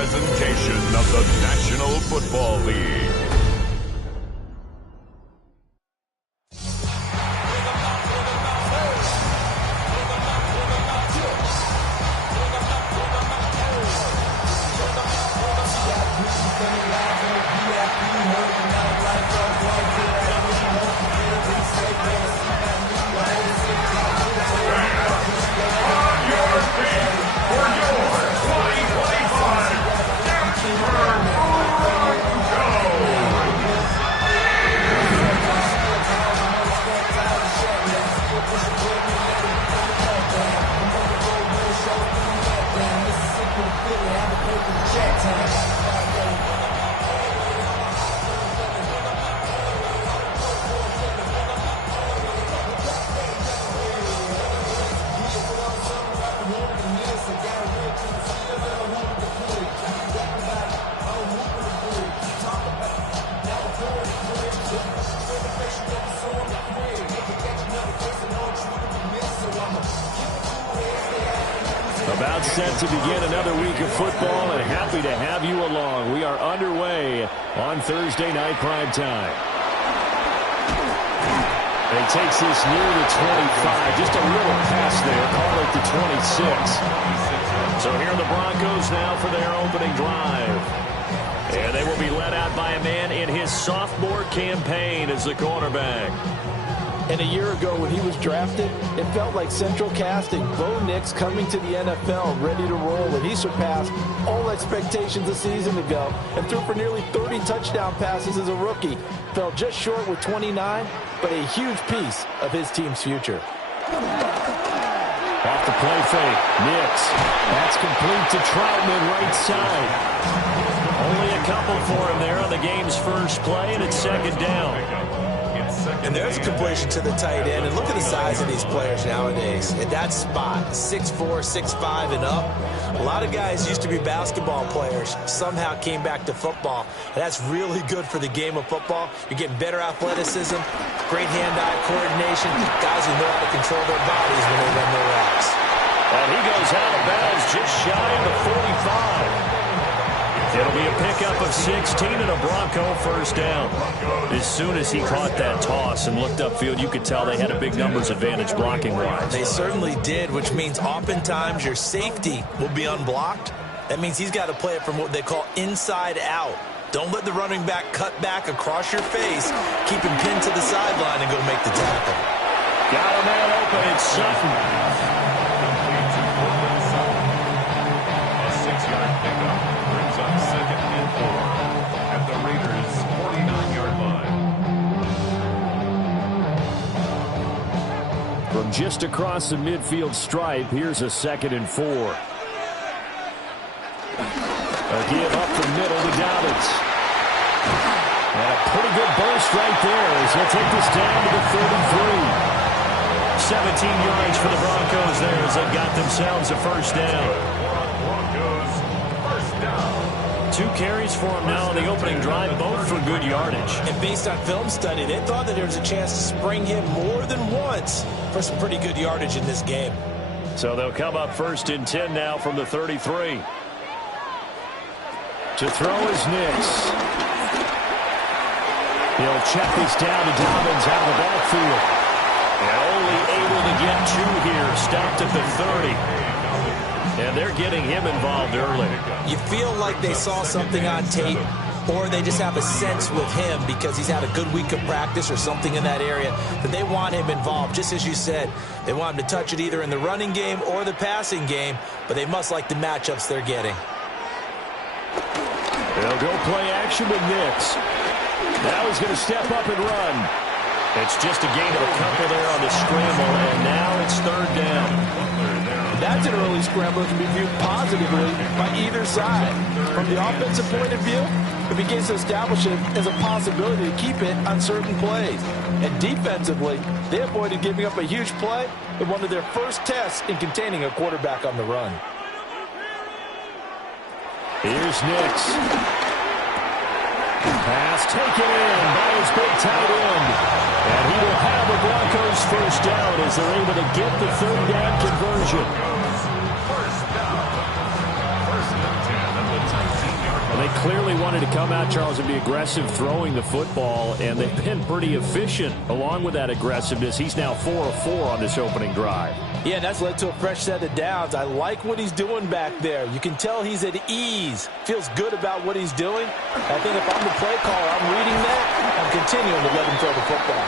presentation of the National Football League. About set to begin another week of football, and happy to have you along. We are underway on Thursday night prime time. He takes this near the 25. Just a little pass there. Call it the 26. So here are the Broncos now for their opening drive. And they will be led out by a man in his sophomore campaign as the quarterback. And a year ago when he was drafted, it felt like central casting. Bo Nix coming to the NFL ready to roll, and he surpassed all expectations a season ago and threw for nearly 30 touchdown passes as a rookie. Fell just short with 29, but a huge piece of his team's future. Off the play fake, Nix. That's complete to Troutman, right side. Only a couple for him there on the game's first play, and it's second down. And there's a completion to the tight end. And look at the size of these players nowadays. At that spot, 6'4", 6'5", and up. A lot of guys used to be basketball players, somehow came back to football. And that's really good for the game of football. You're getting better athleticism, great hand-eye coordination, guys who know how to control their bodies when they run their routes. And he goes out of bounds just shy of the 45. It'll be a pickup of 16 and a Bronco first down. As soon as he caught that toss and looked upfield, you could tell they had a big numbers advantage blocking-wise. They certainly did, which means oftentimes your safety will be unblocked. That means he's got to play it from what they call inside out. Don't let the running back cut back across your face. Keep him pinned to the sideline and go make the tackle. Got a man open. It's Sutton. From just across the midfield stripe, here's a 2nd and 4. A give up the middle to Dobbins. And a pretty good burst right there as he'll take this down to the 33. 17 yards for the Broncos there as they've got themselves a first down. 2 carries for him now on the opening drive, both for good yardage. And based on film study, they thought that there was a chance to spring him more than once for some pretty good yardage in this game. So they'll come up 1st and 10 now from the 33. To throw is Nix. He'll check this down to Dobbins out of the backfield. And only able to get 2 here, stopped at the 30. And they're getting him involved early. You feel like they saw something on tape, or they just have a sense with him because he's had a good week of practice or something in that area that they want him involved. Just as you said, they want him to touch it either in the running game or the passing game, but they must like the matchups they're getting. They'll go play action with Nix. Now he's going to step up and run. It's just a gain of a couple there on the scramble, and now it's 3rd down. That's an early scramble that can be viewed positively by either side. From the offensive point of view, it begins to establish it as a possibility to keep it on certain plays. And defensively, they avoided giving up a huge play in one of their first tests in containing a quarterback on the run. Here's Nix. Pass taken in by his big tight end. And he will have the Broncos first down as they're able to get the 3rd down conversion. They clearly wanted to come out, Charles, and be aggressive throwing the football, and they've been pretty efficient along with that aggressiveness. He's now 4 of 4 on this opening drive. Yeah, and that's led to a fresh set of downs. I like what he's doing back there. You can tell he's at ease. Feels good about what he's doing. I think if I'm the play caller, I'm reading that. I'm continuing to let him throw the football.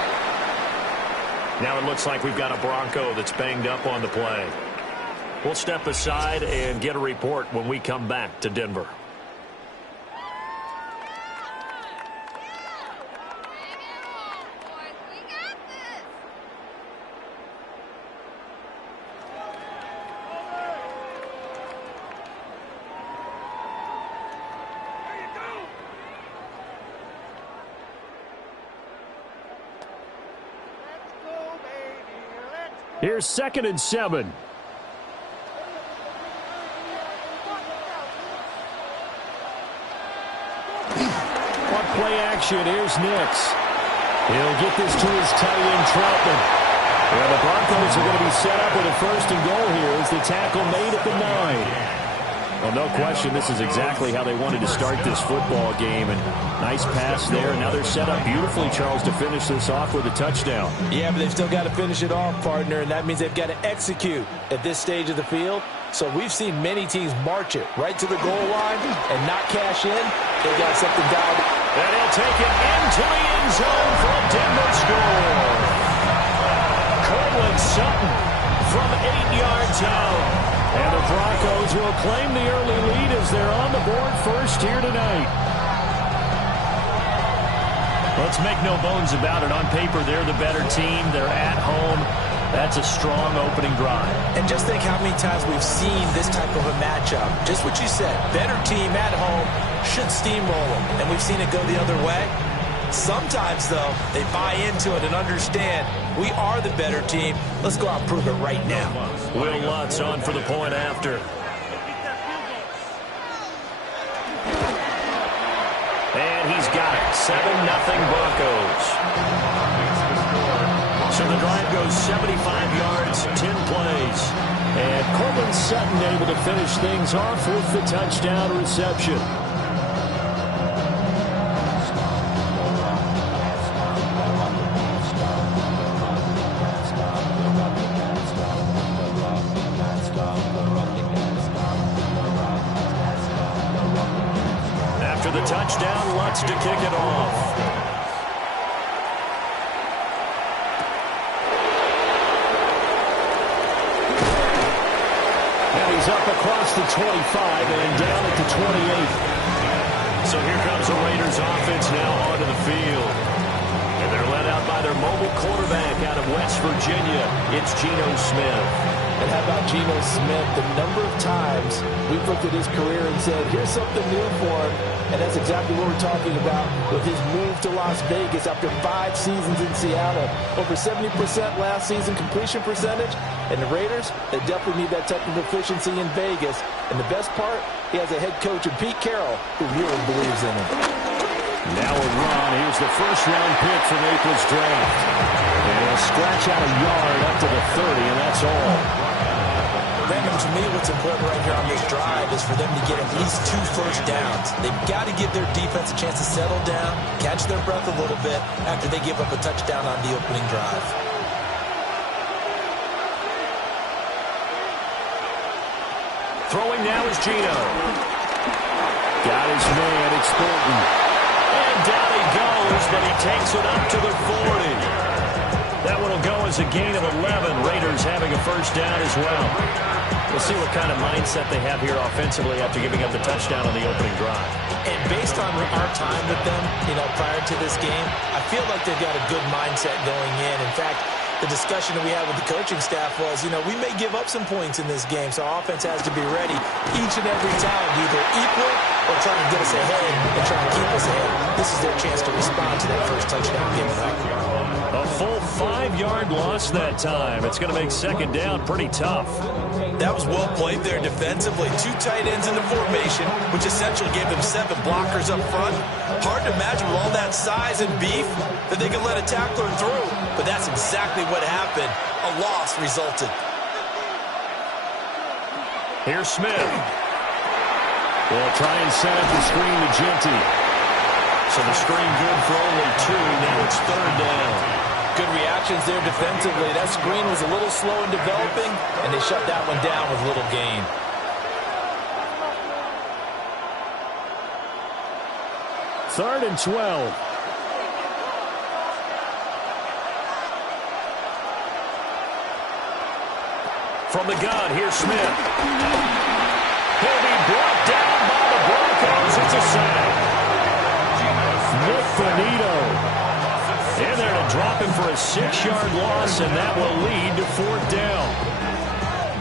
Now it looks like we've got a Bronco that's banged up on the play. We'll step aside and get a report when we come back to Denver. Here's 2nd and 7. What play action? Here's Nix. He'll get this to his tight end, Troutman. And the Broncos are going to be set up with a 1st and goal here as the tackle made at the 9. Well, no question, this is exactly how they wanted to start this football game. And nice pass there. And now they're set up beautifully, Charles, to finish this off with a touchdown. Yeah, but they've still got to finish it off, partner, and that means they've got to execute at this stage of the field. So we've seen many teams march it right to the goal line and not cash in. They got something dialed. And he'll take it into the end zone for a Denver score. Cortland Sutton from 8 yards out. And the Broncos will claim the early lead as they're on the board first here tonight. Let's make no bones about it. On paper, they're the better team. They're at home. That's a strong opening drive. And just think how many times we've seen this type of a matchup. Just what you said. Better team at home should steamroll them. And we've seen it go the other way. Sometimes, though, they buy into it and understand we are the better team. Let's go out and prove it right now. Will Lutz on for the point after. And he's got it. 7-0 Broncos. So the drive goes 75 yards, 10 plays. And Cortland Sutton able to finish things off with the touchdown reception. After the touchdown, Lutz to kick it off. He's up across the 25 and down at the 28. So here comes the Raiders offense now onto the field. And they're led out by their mobile quarterback out of West Virginia. It's Geno Smith. And how about Geno Smith? The number of times we've looked at his career and said, here's something new for him. And that's exactly what we're talking about with his move to Las Vegas after 5 seasons in Seattle. Over 70% last season completion percentage. And the Raiders, they definitely need that type of efficiency in Vegas. And the best part, he has a head coach in Pete Carroll who really believes in him. Now a run. Here's the first-round pick from April's draft. And he'll scratch out a yard up to the 30, and that's all. Brandon, to me, what's important right here on this drive is for them to get at least 2 first downs. They've got to give their defense a chance to settle down, catch their breath a little bit after they give up a touchdown on the opening drive. Throwing now is Geno. Got his man, it's Thornton. And down he goes, but he takes it up to the 40. That one will go as a gain of 11. Raiders having a first down as well. We'll see what kind of mindset they have here offensively after giving up the touchdown on the opening drive. And based on our time with them, prior to this game, I feel like they've got a good mindset going in. In fact, the discussion that we had with the coaching staff was, we may give up some points in this game, so our offense has to be ready each and every time to either equal or try to get us ahead and try to keep us ahead. This is their chance to respond to that first touchdown given up. A full 5-yard loss that time. It's going to make second down pretty tough. That was well played there defensively. 2 tight ends in the formation, which essentially gave them 7 blockers up front. Hard to imagine with all that size and beef that they could let a tackler through. But that's exactly what happened. A loss resulted. Here's Smith. They'll try and set up the screen to Ginty. So the screen good for only 2. Now it's 3rd down. Good reactions there defensively. That screen was a little slow in developing, and they shut that one down with little gain. Third and 12. From the gun, here's Smith. He'll be brought down by the Broncos. It's a sack. Nick Bonito in there to drop him for a 6-yard loss, and that will lead to 4th down.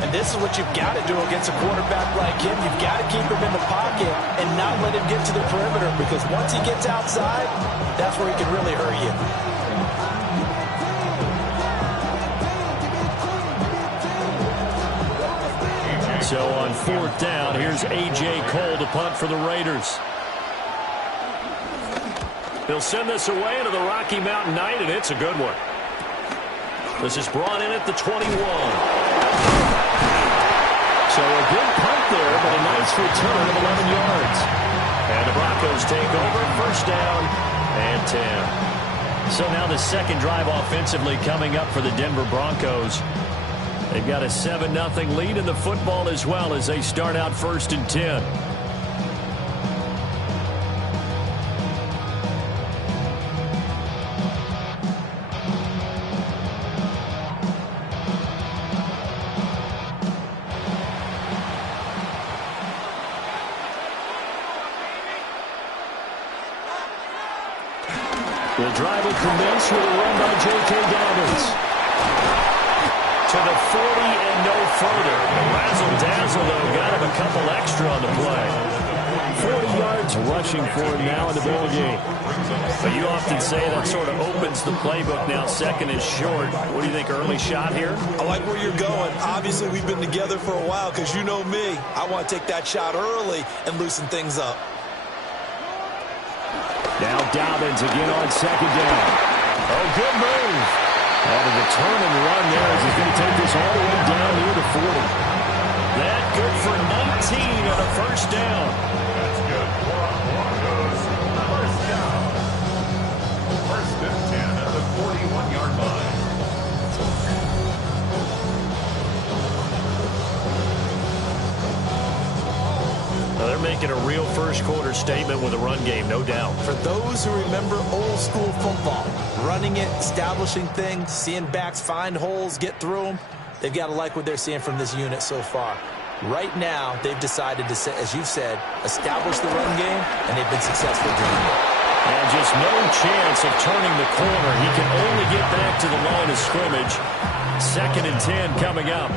And this is what you've got to do against a quarterback like him. You've got to keep him in the pocket and not let him get to the perimeter, because once he gets outside, that's where he can really hurt you. So on 4th down, here's A.J. Cole to punt for the Raiders. He'll send this away into the Rocky Mountain Night, and it's a good one. This is brought in at the 21. So a good punt there, but a nice return of 11 yards. And the Broncos take over, 1st down and 10. So now the second drive offensively coming up for the Denver Broncos. They've got a 7-0 lead in the football as well as they start out 1st and 10. The drive will commence with a run by J.K. Dobbins. To the 40 and no further. Razzle-dazzle, though, got him a couple extra on the play. 40 yards rushing for him now in the ball game. But you often say that sort of opens the playbook now. 2nd is short. What do you think, early shot here? I like where you're going. Obviously, we've been together for a while because you know me. I want to take that shot early and loosen things up. Now Dobbins again on 2nd down. Oh, good move. And a return and run there as he's going to take this all the way down near the 40. That good for 19 on a 1st down. That's good for Broncos. 1st down. 1st and 10 at the 41-yard line. Well, they're making a real first-quarter statement with a run game, no doubt. For those who remember old-school football, running it, establishing things, seeing backs find holes, get through them, they've got to like what they're seeing from this unit so far. Right now, they've decided to, as you've said, establish the run game, and they've been successful doing it. And just no chance of turning the corner. He can only get back to the line of scrimmage. 2nd and 10 coming up.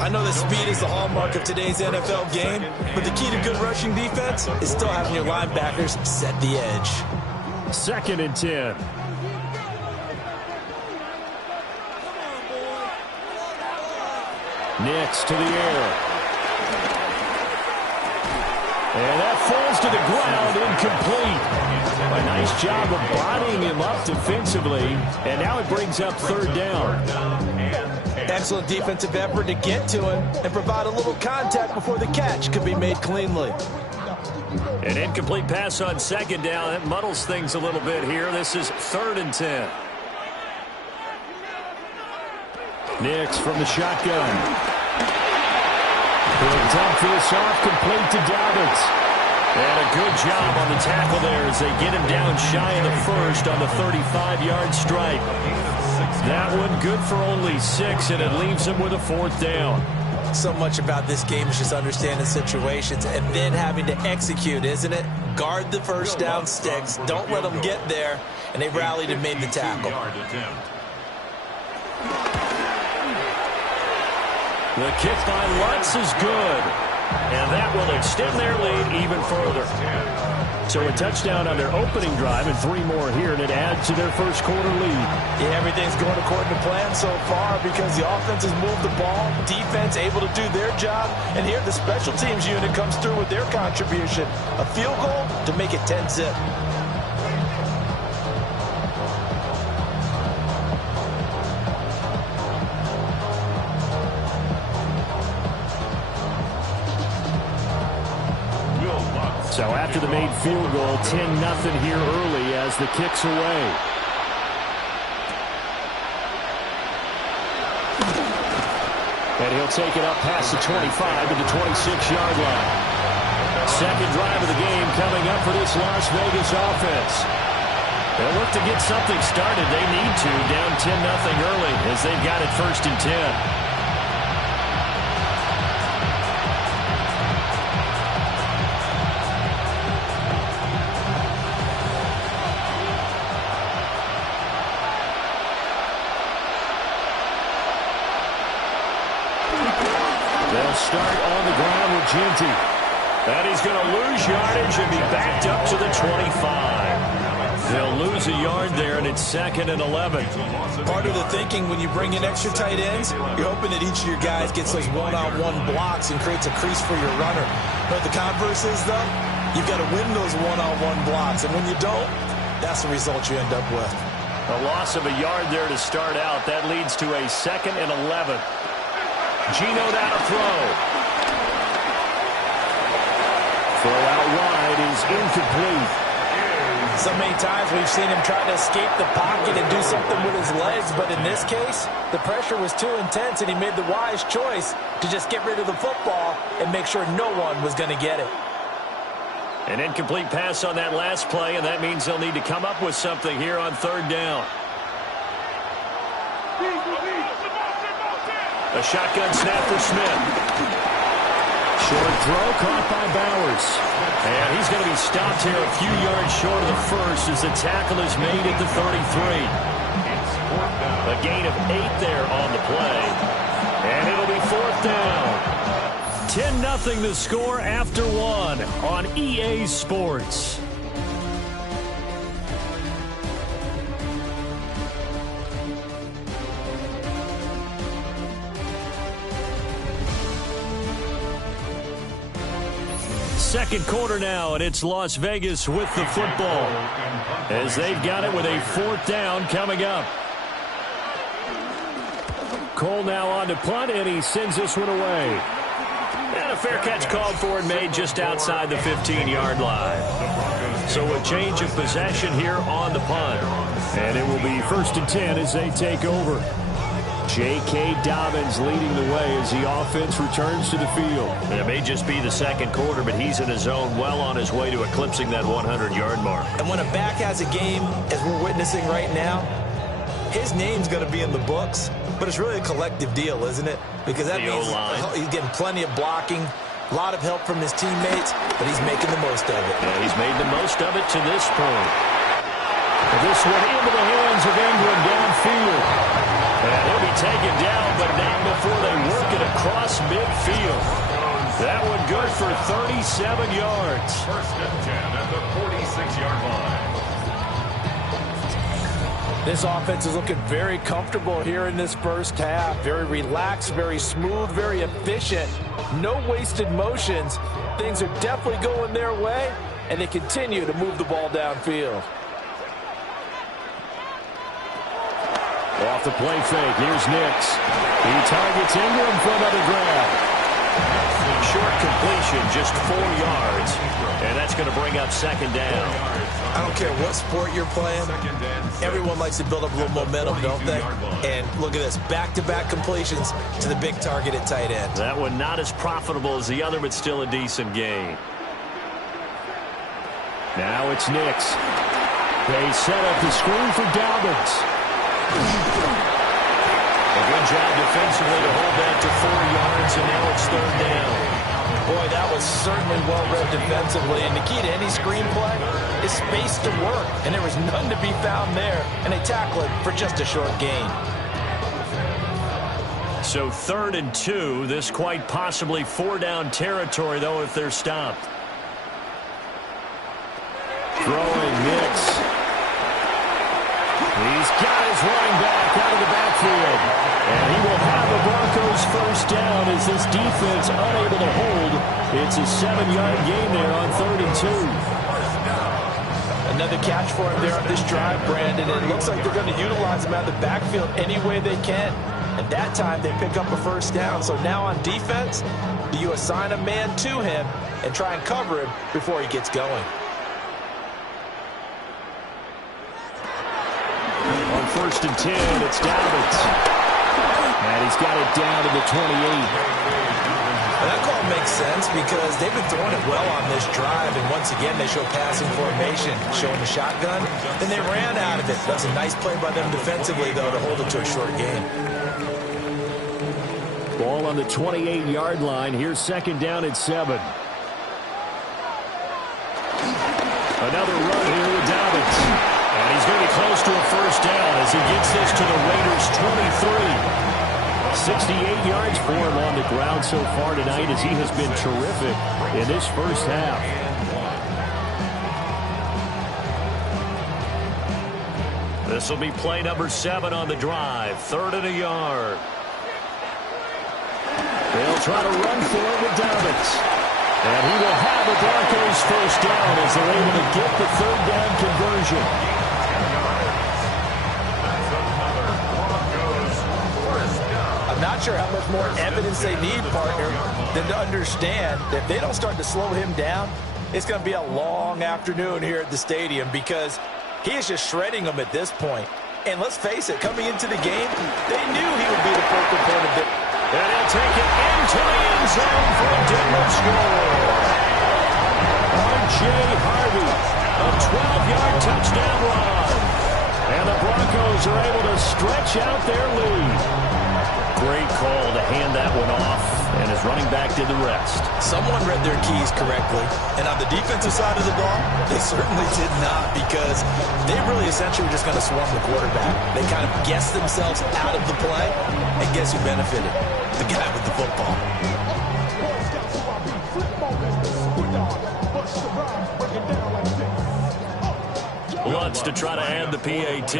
I know that speed is the hallmark of today's NFL game, but the key to good rushing defense is still having your linebackers set the edge. 2nd and 10. Nix to the air. And that falls to the ground, incomplete. A nice job of bodying him up defensively, and now it brings up 3rd down. Excellent defensive effort to get to him and provide a little contact before the catch could be made cleanly. An incomplete pass on 2nd down. That muddles things a little bit here. This is 3rd and 10. Nix from the shotgun. He'll dump this off, complete to Dobbins. And a good job on the tackle there as they get him down shy of the 1st on the 35-yard strike. That one good for only 6, and it leaves him with a 4th down. So much about this game is just understanding situations and then having to execute, isn't it? Guard the 1st down sticks. Don't let them get there. And they rallied and made the tackle. The kick by Lutz is good. And that will extend their lead even further. So a touchdown on their opening drive and 3 more here, and it adds to their first-quarter lead. Yeah, everything's going according to plan so far because the offense has moved the ball, defense able to do their job, and here the special teams unit comes through with their contribution. A field goal to make it 10-zip. after the made field goal. 10-0 here early as the kick's away. And he'll take it up past the 25 to the 26-yard line. Second drive of the game coming up for this Las Vegas offense. They'll look to get something started. They need to, down 10-0 early as they've got it 1st and 10. Start on the ground with Ginty. And he's going to lose yardage and be backed up to the 25. They'll lose a yard there, and it's 2nd and 11. Part of the thinking when you bring in extra tight ends, you're hoping that each of your guys gets those one-on-one blocks and creates a crease for your runner. But the converse is, though, you've got to win those one-on-one blocks. And when you don't, that's the result you end up with. A loss of a yard there to start out. That leads to a 2nd and 11. Gino down to throw. Throw out wide is incomplete. So many times we've seen him try to escape the pocket and do something with his legs, but in this case, the pressure was too intense and he made the wise choice to just get rid of the football and make sure no one was going to get it. An incomplete pass on that last play, and that means they'll need to come up with something here on 3rd down. A shotgun snap for Smith. Short throw caught by Bowers. And he's going to be stopped here a few yards short of the first as the tackle is made at the 33. A gain of 8 there on the play. And it'll be 4th down. 10-0 the score after 1 on EA Sports. Second quarter now, and it's Las Vegas with the football as they've got it with a 4th down coming up. Cole now on to punt, and he sends this one away. And a fair catch called for and made just outside the 15-yard line. So a change of possession here on the punt. And it will be 1st and 10 as they take over. J.K. Dobbins leading the way as the offense returns to the field. It may just be the second quarter, but he's in his zone, well on his way to eclipsing that 100-yard mark. And when a back has a game, as we're witnessing right now, his name's going to be in the books, but it's really a collective deal, isn't it? Because that means he's getting plenty of blocking, a lot of help from his teammates, but he's making the most of it. Yeah, he's made the most of it to this point. This one into the hands of Ingram downfield. And he'll be taken down, but not before they work it across midfield. That one good for 37 yards. 1st and 10 at the 46-yard line. This offense is looking very comfortable here in this first half. Very relaxed, very smooth, very efficient. No wasted motions. Things are definitely going their way, and they continue to move the ball downfield. Off the play fake, here's Nix. He targets Ingram for another grab. Short completion, just 4 yards. And that's going to bring up 2nd down. I don't care what sport you're playing. Everyone likes to build up a little momentum, don't they? And look at this, back-to-back completions to the big target at tight end. That one not as profitable as the other, but still a decent gain. Now it's Nix. They set up the screen for Dobbins. A good job defensively to hold that to 4 yards, and now it's 3rd down. Boy, that was certainly well-read defensively, and the key to any screen play is space to work, and there was none to be found there, and they tackle it for just a short gain. So 3rd and 2, this quite possibly 4-down territory, though, if they're stopped. Throwing Nix. He's got his running back out of the backfield. And he will have the Broncos 1st down as this defense unable to hold. It's a 7-yard gain there on 3rd and 2. Another catch for him there on this drive, Brandon. It looks like they're going to utilize him out of the backfield any way they can. And that time they pick up a first down. So now on defense, do you assign a man to him and try and cover him before he gets going? On 1st and 10, it's Dobbins. And he's got it down to the 28. And that call makes sense because they've been throwing it well on this drive, and once again they show passing formation, showing the shotgun, and they ran out of it. That's a nice play by them defensively, though, to hold it to a short game. Ball on the 28-yard line. Here's 2nd down and 7. Another run here with Dobbins. And he's going to be close to a first down as he gets this to the Raiders' 23. 68 yards for him on the ground so far tonight as he has been terrific in this first half. This will be play number 7 on the drive. 3rd and a yard. They'll try to run for it with Dobbins. And he will have the Broncos first down as they're able to get the 3rd down conversion. Not sure how much more evidence they need, partner, than to understand that if they don't start to slow him down, it's going to be a long afternoon here at the stadium because he is just shredding them at this point. And let's face it, coming into the game, they knew he would be the focal point of it. And he'll take it into the end zone for a Denver score. R.J. Harvey, a 12-yard touchdown run. And the Broncos are able to stretch out their lead. Great call to hand that one off, and his running back did the rest. Someone read their keys correctly, and on the defensive side of the ball, they certainly did not because they really essentially were just going to swarm the quarterback. They kind of guessed themselves out of the play, and guess who benefited? The guy with the football. Lutz to try to add the PAT.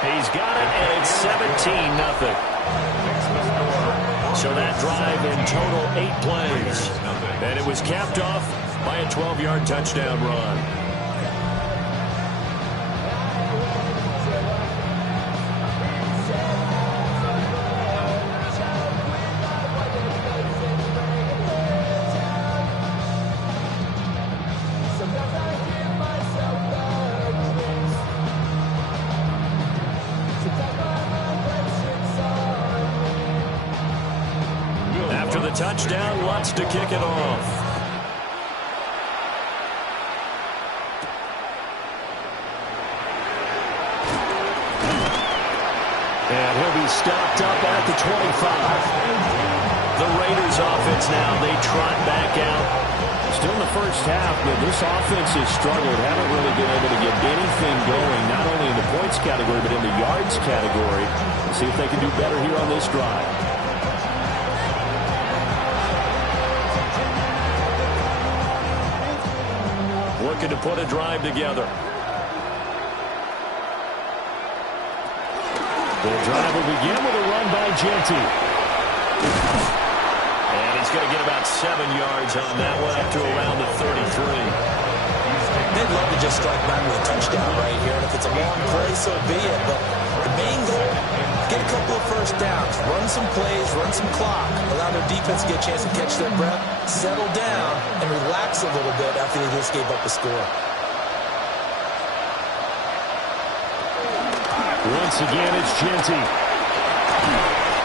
He's got it, and it's 17-0. So that drive in total 8 plays. And it was capped off by a 12-yard touchdown run. Touchdown, Lutz to kick it off. And he'll be stopped up at the 25. The Raiders offense now, they trot back out. Still in the first half, but this offense has struggled. Haven't really been able to get anything going, not only in the points category, but in the yards category. Let's see if they can do better here on this drive. Looking to put a drive together. The drive will begin with a run by Genty. And he's going to get about 7 yards on that one up to around the 33. They'd love to just strike back with a touchdown right here. And if it's a long play, so be it. But the main goal, get a couple of first downs, run some plays, run some clock, allow their defense to get a chance to catch their breath, settle down, and relax a little bit after they just gave up the score. Once again, it's Genty.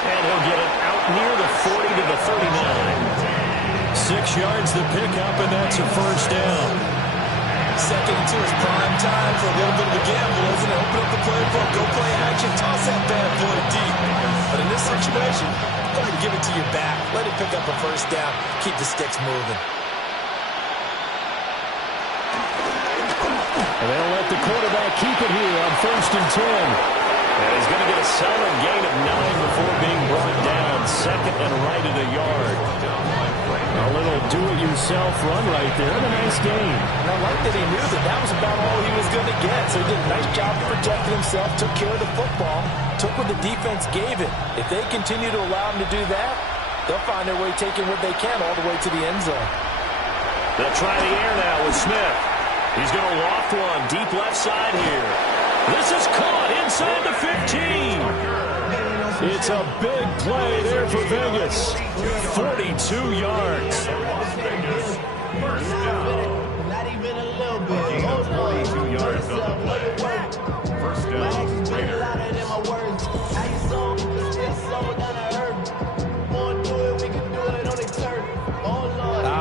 And he'll get it out near the 40 to the 39. 6 yards the pickup, and that's a first down. 2nd and 2 is prime time for a little bit of a gamble, isn't it? Open up the playbook, go play action, toss that bad boy deep. But in this situation, go ahead and give it to your back. Let it pick up a first down. Keep the sticks moving. And they'll let the quarterback keep it here on 1st and 10. And he's going to get a solid gain of 9 before being brought down. 2nd and right at a yard. A little do-it-yourself run right there. And a nice gain. And I like that he knew that that was about all he was going to get. So he did a nice job of protecting himself, took care of the football, took what the defense gave him. If they continue to allow him to do that, they'll find their way taking what they can all the way to the end zone. They'll try the air now with Smith. He's going to loft one deep left side here. This is caught inside the 15. It's a big play there for Vegas. 42 yards. First down. Not even a little bit. Gain of 42 yards on the play. First down, Raiders.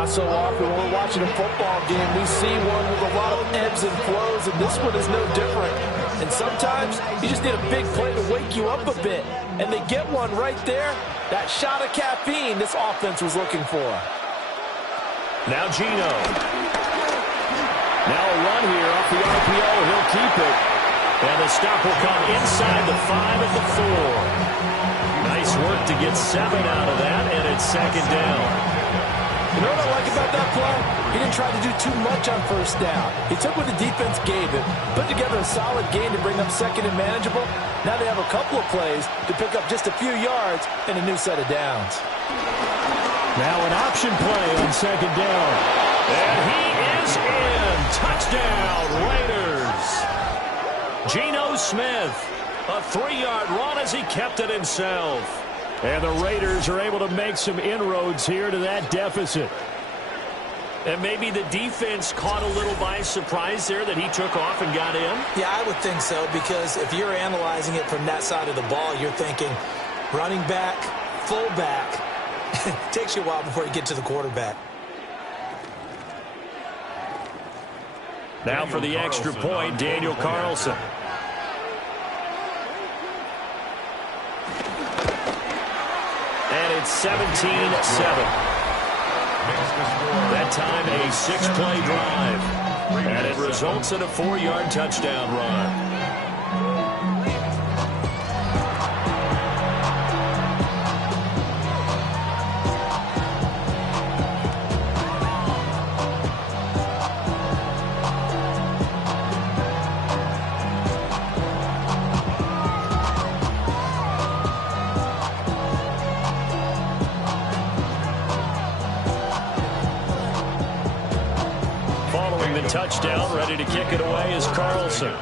So often when we're watching a football game, we see one with a lot of ebbs and flows, and this one is no different. And sometimes you just need a big play to wake you up a bit. And they get one right there. That shot of caffeine this offense was looking for. Now Geno. Now a run here off the RPO. He'll keep it. And the stop will come inside the 5 at the 4. Nice work to get 7 out of that, and it's second down. You know what I like about that play? He didn't try to do too much on first down. He took what the defense gave him, put together a solid game to bring up second and manageable. Now they have a couple of plays to pick up just a few yards and a new set of downs. Now an option play on second down. And he is in. Touchdown, Raiders. Geno Smith, a 3-yard run as he kept it himself. And the Raiders are able to make some inroads here to that deficit. And maybe the defense caught a little by surprise there that he took off and got in? Yeah, I would think so, because if you're analyzing it from that side of the ball, you're thinking running back, fullback. It takes you a while before you get to the quarterback. Now for the extra point, Daniel Carlson. And it's 17-7. That time a 6-play drive. And it results in a 4-yard touchdown run. Touchdown, ready to kick it away is Carlson.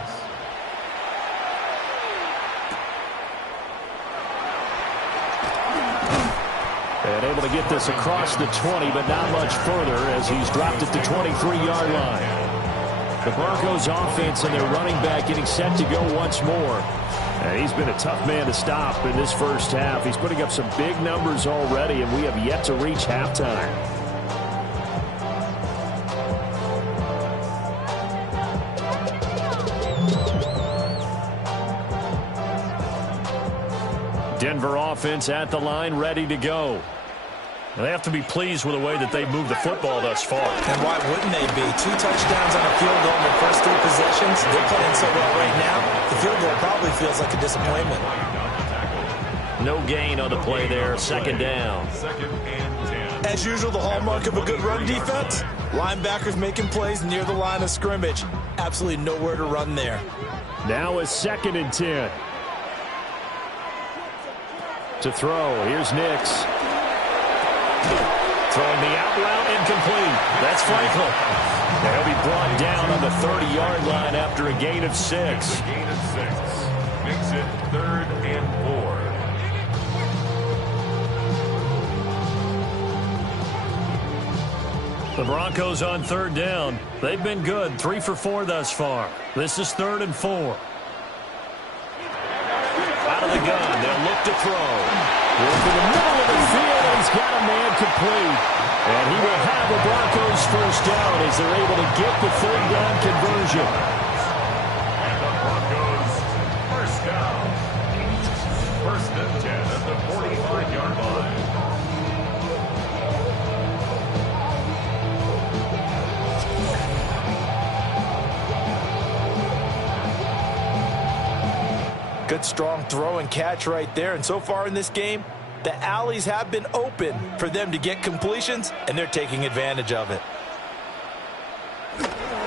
And able to get this across the 20, but not much further as he's dropped at the 23-yard line. The Broncos offense and their running back getting set to go once more. And he's been a tough man to stop in this first half. He's putting up some big numbers already, and we have yet to reach halftime. Denver offense at the line, ready to go. They have to be pleased with the way that they've moved the football thus far. And why wouldn't they be? 2 touchdowns on a field goal in their first 3 possessions. They're playing so well right now, the field goal probably feels like a disappointment. No gain on the play there, second down. Second and 10. As usual, the hallmark of a good run defense, linebackers making plays near the line of scrimmage. Absolutely nowhere to run there. Now a second and 10. To throw, here's Nix. Throwing the out route, incomplete. That's Franklin. They'll be brought down on the 30-yard line after a gain of 6. A gain of 6. Makes it 3rd and 4. The Broncos on 3rd down. They've been good, 3 for 4 thus far. This is 3rd and 4. Out of the gun, they'll look to throw. Into the middle of the field, and he's got a man complete. And he will have the Broncos first down as they're able to get the 3rd down conversion. And the Broncos first down. 1st and 10 at the 45-yard line. Good strong throw and catch right there. And so far in this game, the alleys have been open for them to get completions, and they're taking advantage of it.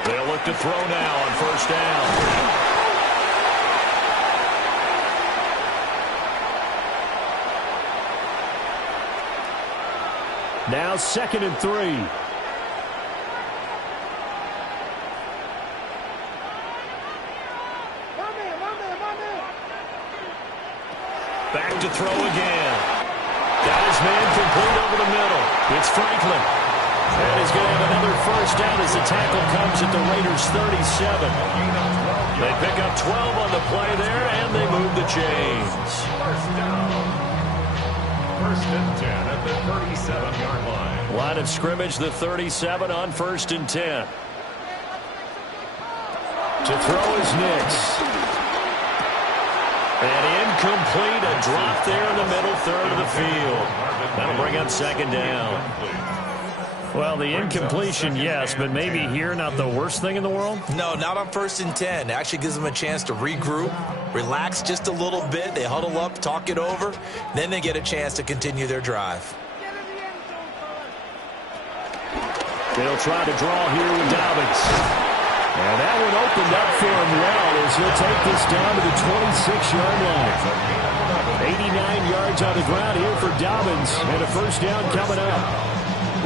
They'll look to throw now on first down. Now 2nd and 3. Back to throw again. Got his man complete over the middle. It's Franklin. And he's going to have another first down as the tackle comes at the Raiders' 37. They pick up 12 on the play there, and they move the chains. First down. First and 10 at the 37-yard line. Line of scrimmage, the 37 on 1st and 10. To throw is Nix. And incomplete, a drop there in the middle third of the field. That'll bring up 2nd down. Well, the incompletion, yes, but maybe here not the worst thing in the world? No, not on 1st and 10. It actually gives them a chance to regroup, relax just a little bit. They huddle up, talk it over. Then they get a chance to continue their drive. They'll try to draw here with Dobbins. And that one opened up for him well as he'll take this down to the 26-yard line. 89 yards on the ground here for Dobbins, and a first down coming up.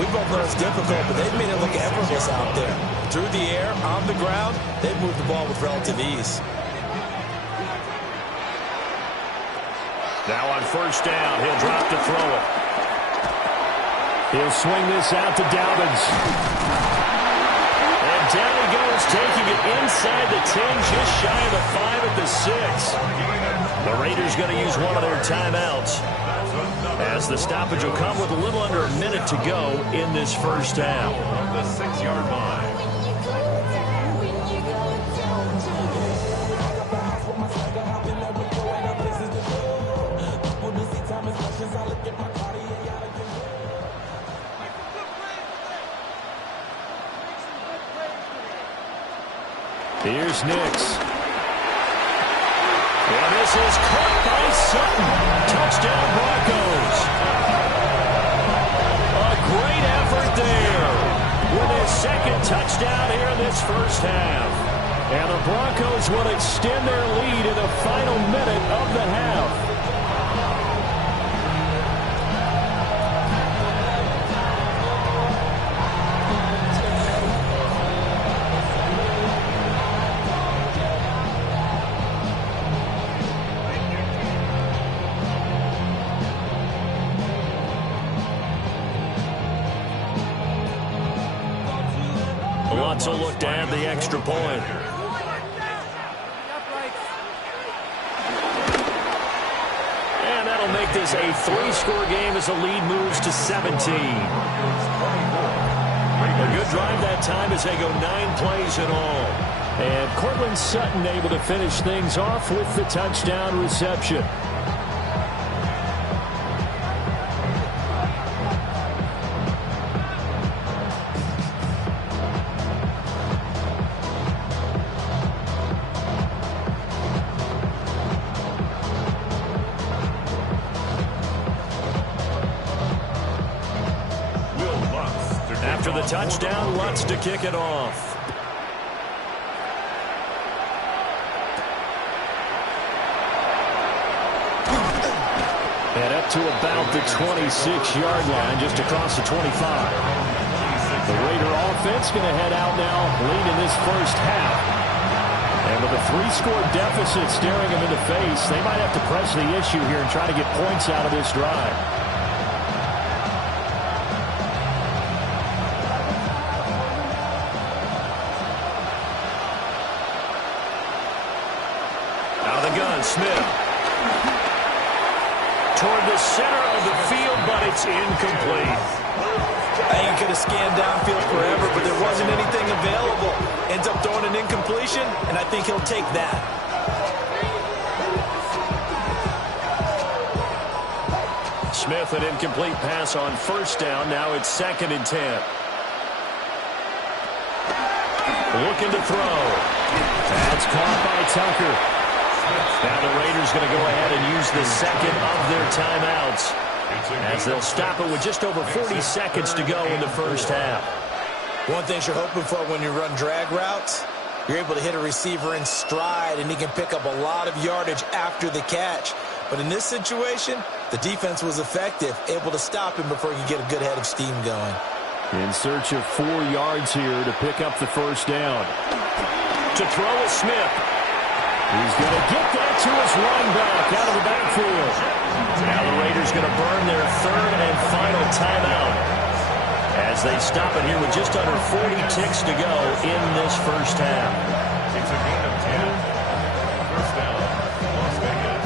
We both know it's difficult, but they've made it look effortless out there. Through the air, on the ground, they've moved the ball with relative ease. Now on first down, he'll drop to throw it. He'll swing this out to Dobbins. And down he goes, taking it inside the 10, just shy of the 5 at the 6. The Raiders going to use one of their timeouts, as the stoppage will come with a little under a minute to go in this first half. The 6-yard line. Here's Nix. And this is caught by Sutton. Touchdown, Broncos. A great effort there with his 2nd touchdown here in this first half. And the Broncos will extend their lead in the final minute of the half. Will look to add the extra point. And that'll make this a 3-score game as the lead moves to 17. A good drive that time as they go 9 plays in all. And Cortland Sutton able to finish things off with the touchdown reception. After the touchdown, Lutz to kick it off. And up to about the 26-yard line, just across the 25. The Raider offense going to head out now, late in this first half. And with a 3-score deficit staring them in the face, they might have to press the issue here and try to get points out of this drive. Smith toward the center of the field, but it's incomplete. I think he could have scanned downfield forever, but there wasn't anything available. Ends up throwing an incompletion, and I think he'll take that. Smith, an incomplete pass on first down. Now it's 2nd and 10. Looking to throw. That's caught by Tucker. Now the Raiders going to go ahead and use the 2nd of their timeouts, as they'll stop it with just over 40 seconds to go in the first half. One thing you're hoping for when you run drag routes, you're able to hit a receiver in stride, and he can pick up a lot of yardage after the catch. But in this situation, the defense was effective, able to stop him before you get a good head of steam going. In search of 4 yards here to pick up the first down. To throw is Smith. He's going to get that to his running back out of the backfield. Now the Raiders going to burn their third and final timeout as they stop it here with just under 40 ticks to go in this first half. It's a gain of 10. First down, Las Vegas.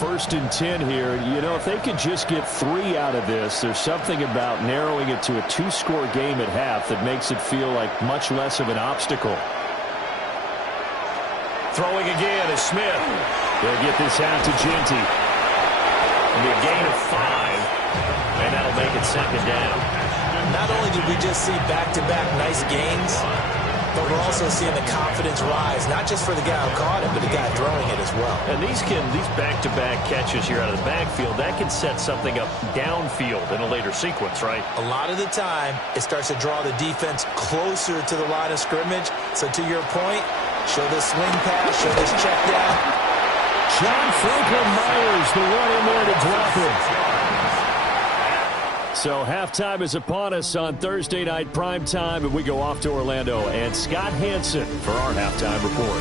First and 10 here. You know, if they could just get 3 out of this, there's something about narrowing it to a 2-score game at half that makes it feel like much less of an obstacle. Throwing again is Smith. They'll get this out to Genty. It'll be a gain of 5, and that'll make it second down. Not only did we just see back-to-back nice gains, but we're also seeing the confidence rise, not just for the guy who caught it, but the guy throwing it as well. And these back-to-back catches here out of the backfield, that can set something up downfield in a later sequence, right? A lot of the time, it starts to draw the defense closer to the line of scrimmage. So to your point, show this swing pass, show this check down. John Franklin Myers, the one in there to drop him. So halftime is upon us on Thursday night prime time, and we go off to Orlando. And Scott Hansen for our halftime report.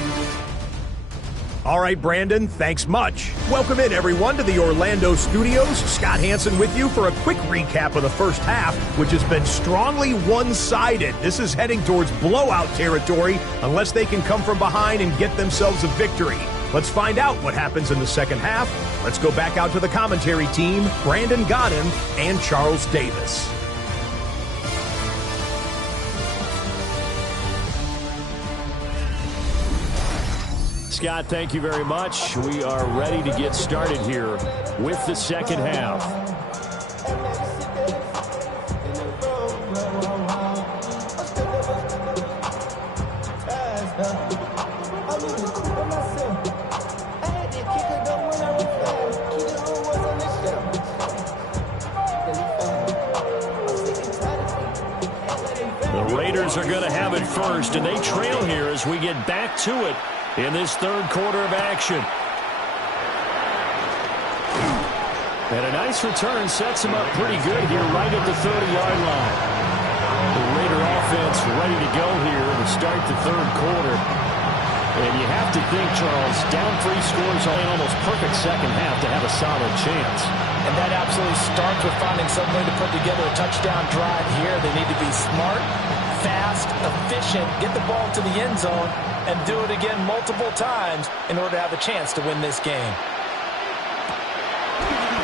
All right, Brandon, thanks much. Welcome in, everyone, to the Orlando studios. Scott Hansen with you for a quick recap of the first half, which has been strongly one-sided. This is heading towards blowout territory unless they can come from behind and get themselves a victory. Let's find out what happens in the second half. Let's go back out to the commentary team, Brandon Godden and Charles Davis. Scott, thank you very much. We are ready to get started here with the second half. The Raiders are going to have it first, and they trail here as we get back to it in this third quarter of action. And a nice return sets him up pretty good here right at the 30-yard line. The Raider offense ready to go here to start the third quarter. And you have to think, Charles, down 3 scores on an almost perfect second half to have a solid chance. And that absolutely starts with finding some way to put together a touchdown drive here. They need to be smart, fast, efficient, get the ball to the end zone, and do it again multiple times in order to have a chance to win this game.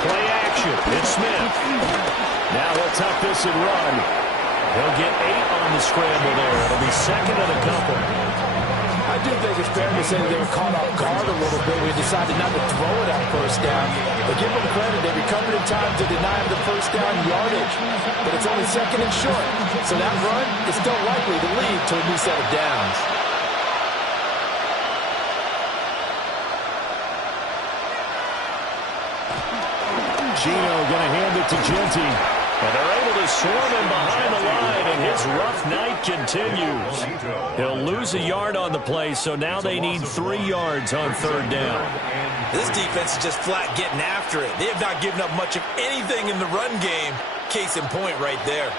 Play action. It's Smith. Now he'll tuck this and run. He'll get 8 on the scramble there. It'll be second and a couple. I do think it's fair to say that they were caught off guard a little bit. We decided not to throw it on first down. But give them credit. They recovered in time to deny him the first down yardage. But it's only second and short. So that run is still likely to lead to a new set of downs. Gino going to hand it to Genty. And they're able to swarm him behind the line, and his rough night continues. He'll lose a yard on the play, so now they need 3 yards on third down. This defense is just flat getting after it. They have not given up much of anything in the run game. Case in point right there.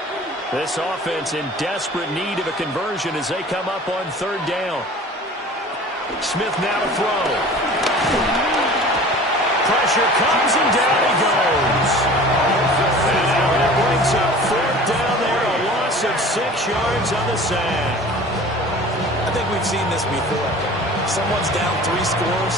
This offense in desperate need of a conversion as they come up on third down. Smith now to throw. Pressure comes, and down he goes. And now that brings up fourth down there, a loss of 6 yards on the sack. I think we've seen this before. If someone's down 3 scores,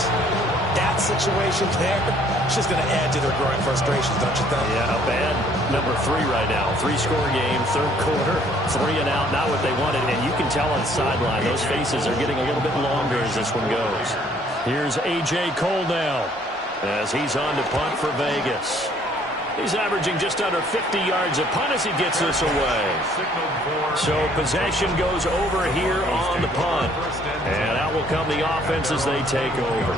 that situation there, it's just going to add to their growing frustrations, don't you think? Yeah, a bad number 3 right now. 3-score game, third quarter, 3 and out, not what they wanted. And you can tell on the sideline, those faces are getting a little bit longer as this one goes. Here's A.J. Cole now, as he's on to punt for Vegas. He's averaging just under 50 yards a punt as he gets this away. So possession goes over here on the punt. And out will come the offense as they take over.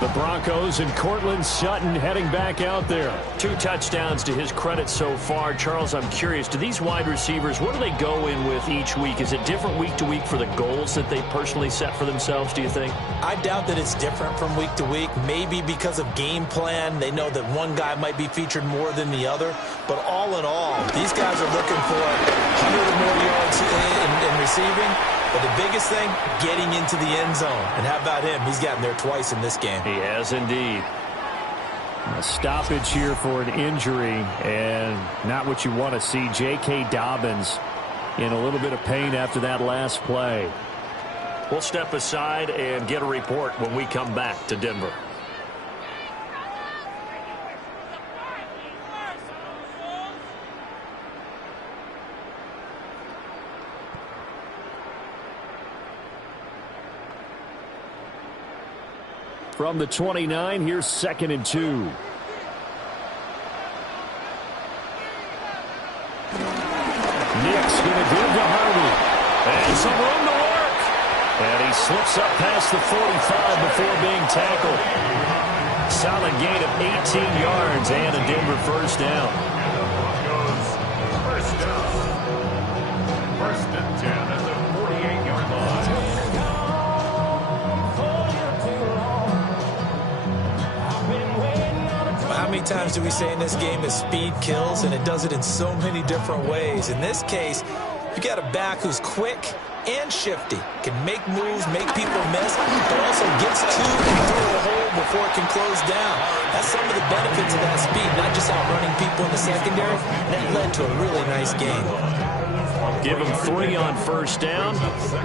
The Broncos and Cortland Sutton heading back out there. 2 touchdowns to his credit so far. Charles, I'm curious, do these wide receivers, what do they go in with each week? Is it different week to week for the goals that they personally set for themselves, do you think? I doubt that it's different from week to week. Maybe because of game plan, they know that one guy might be featured more than the other. But all in all, these guys are looking for 100 or more yards in receiving. But the biggest thing, getting into the end zone. And how about him? He's gotten there twice in this game. He has indeed. A stoppage here for an injury, and not what you want to see. J.K. Dobbins in a little bit of pain after that last play. We'll step aside and get a report when we come back to Denver. From the 29, here's 2nd and 2. Nick's going to give to Harvey. And some room to work. And he slips up past the 45 before being tackled. Solid gain of 18 yards and a Denver first down. And the Broncos, first down. 1st and 10 at the 48-yard line. How many times do we say in this game that speed kills, and it does it in so many different ways? In this case, you got a back who's quick and shifty, can make moves, make people miss, but also gets to and through a hole before it can close down. That's some of the benefits of that speed, not just outrunning people in the secondary. That led to a really nice game. Give him 3 on first down.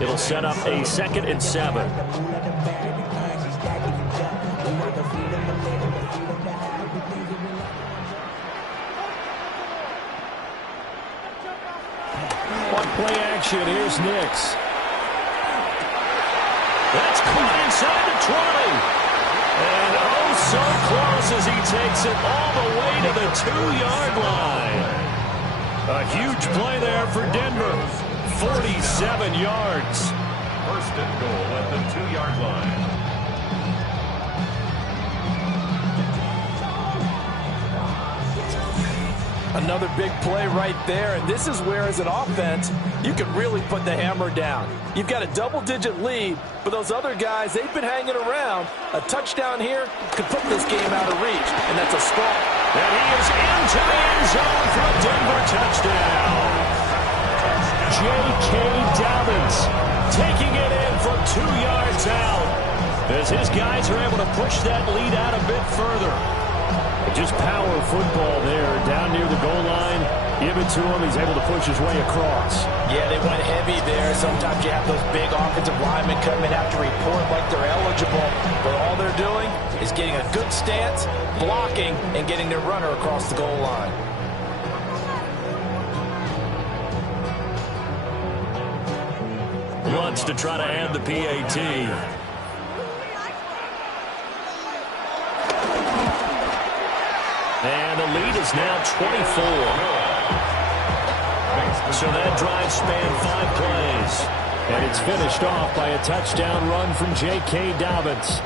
It'll set up a 2nd and 7. Play action. Here's Nix. That's caught inside the 20. And oh, so close as he takes it all the way to the 2-yard line. A huge play there for Denver. 47 yards. 1st and goal at the 2-yard line. Another big play right there, and this is where, as an offense, you can really put the hammer down. You've got a double-digit lead, but those other guys, they've been hanging around. A touchdown here could put this game out of reach, and that's a start. And he is into the end zone for a Denver touchdown. J.K. Dobbins Taking it in from 2 yards out. As his guys are able to push that lead out a bit further. just power football there down near the goal line. Give it to him. He's able to push his way across. Yeah, they went heavy there. Sometimes you have those big offensive linemen come in after report like they're eligible. But all they're doing is getting a good stance, blocking, and getting their runner across the goal line. Wants to try to add the PAT. And the lead is now 24. So that drive spanned 5 plays. And it's finished off by a touchdown run from J.K. Dobbins.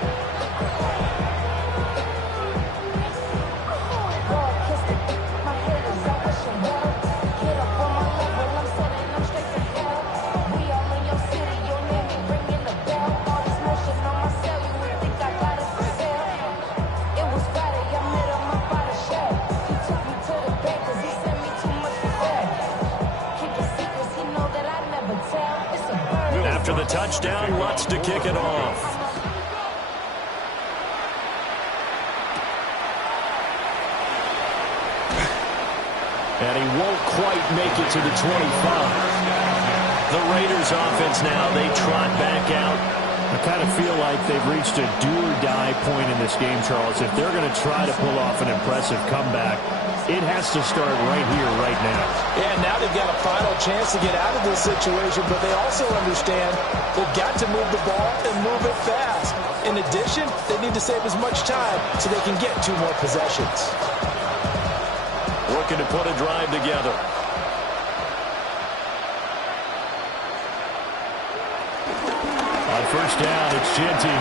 After the touchdown, Lutz to kick it off. And he won't quite make it to the 25. The Raiders offense now, they trot back out. I kind of feel like they've reached a do-or-die point in this game, Charles. If they're going to try to pull off an impressive comeback, it has to start right here, right now. Yeah, now they've got a final chance to get out of this situation, but they also understand they've got to move the ball and move it fast. In addition, they need to save as much time so they can get 2 more possessions. Looking to put a drive together. On first down, it's Genty.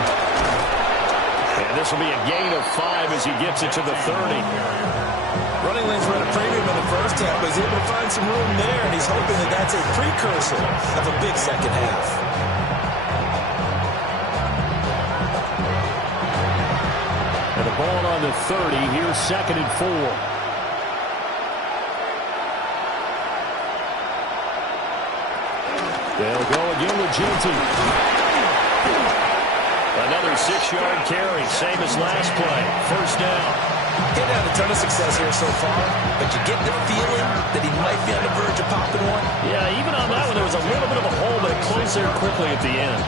And this will be a gain of 5 as he gets it to the 30. Running lanes were at a premium in the first half, but he's able to find some room there, and he's hoping that that's a precursor of a big second half. And the ball on the 30. Here's 2nd and 4. They'll go again with Genty. Another 6-yard carry, same as last play. First down. He's had a ton of success here so far, but you get the feeling that he might be on the verge of popping one. Yeah, even on that one, there was a little bit of a hole, but it closed there quickly at the end.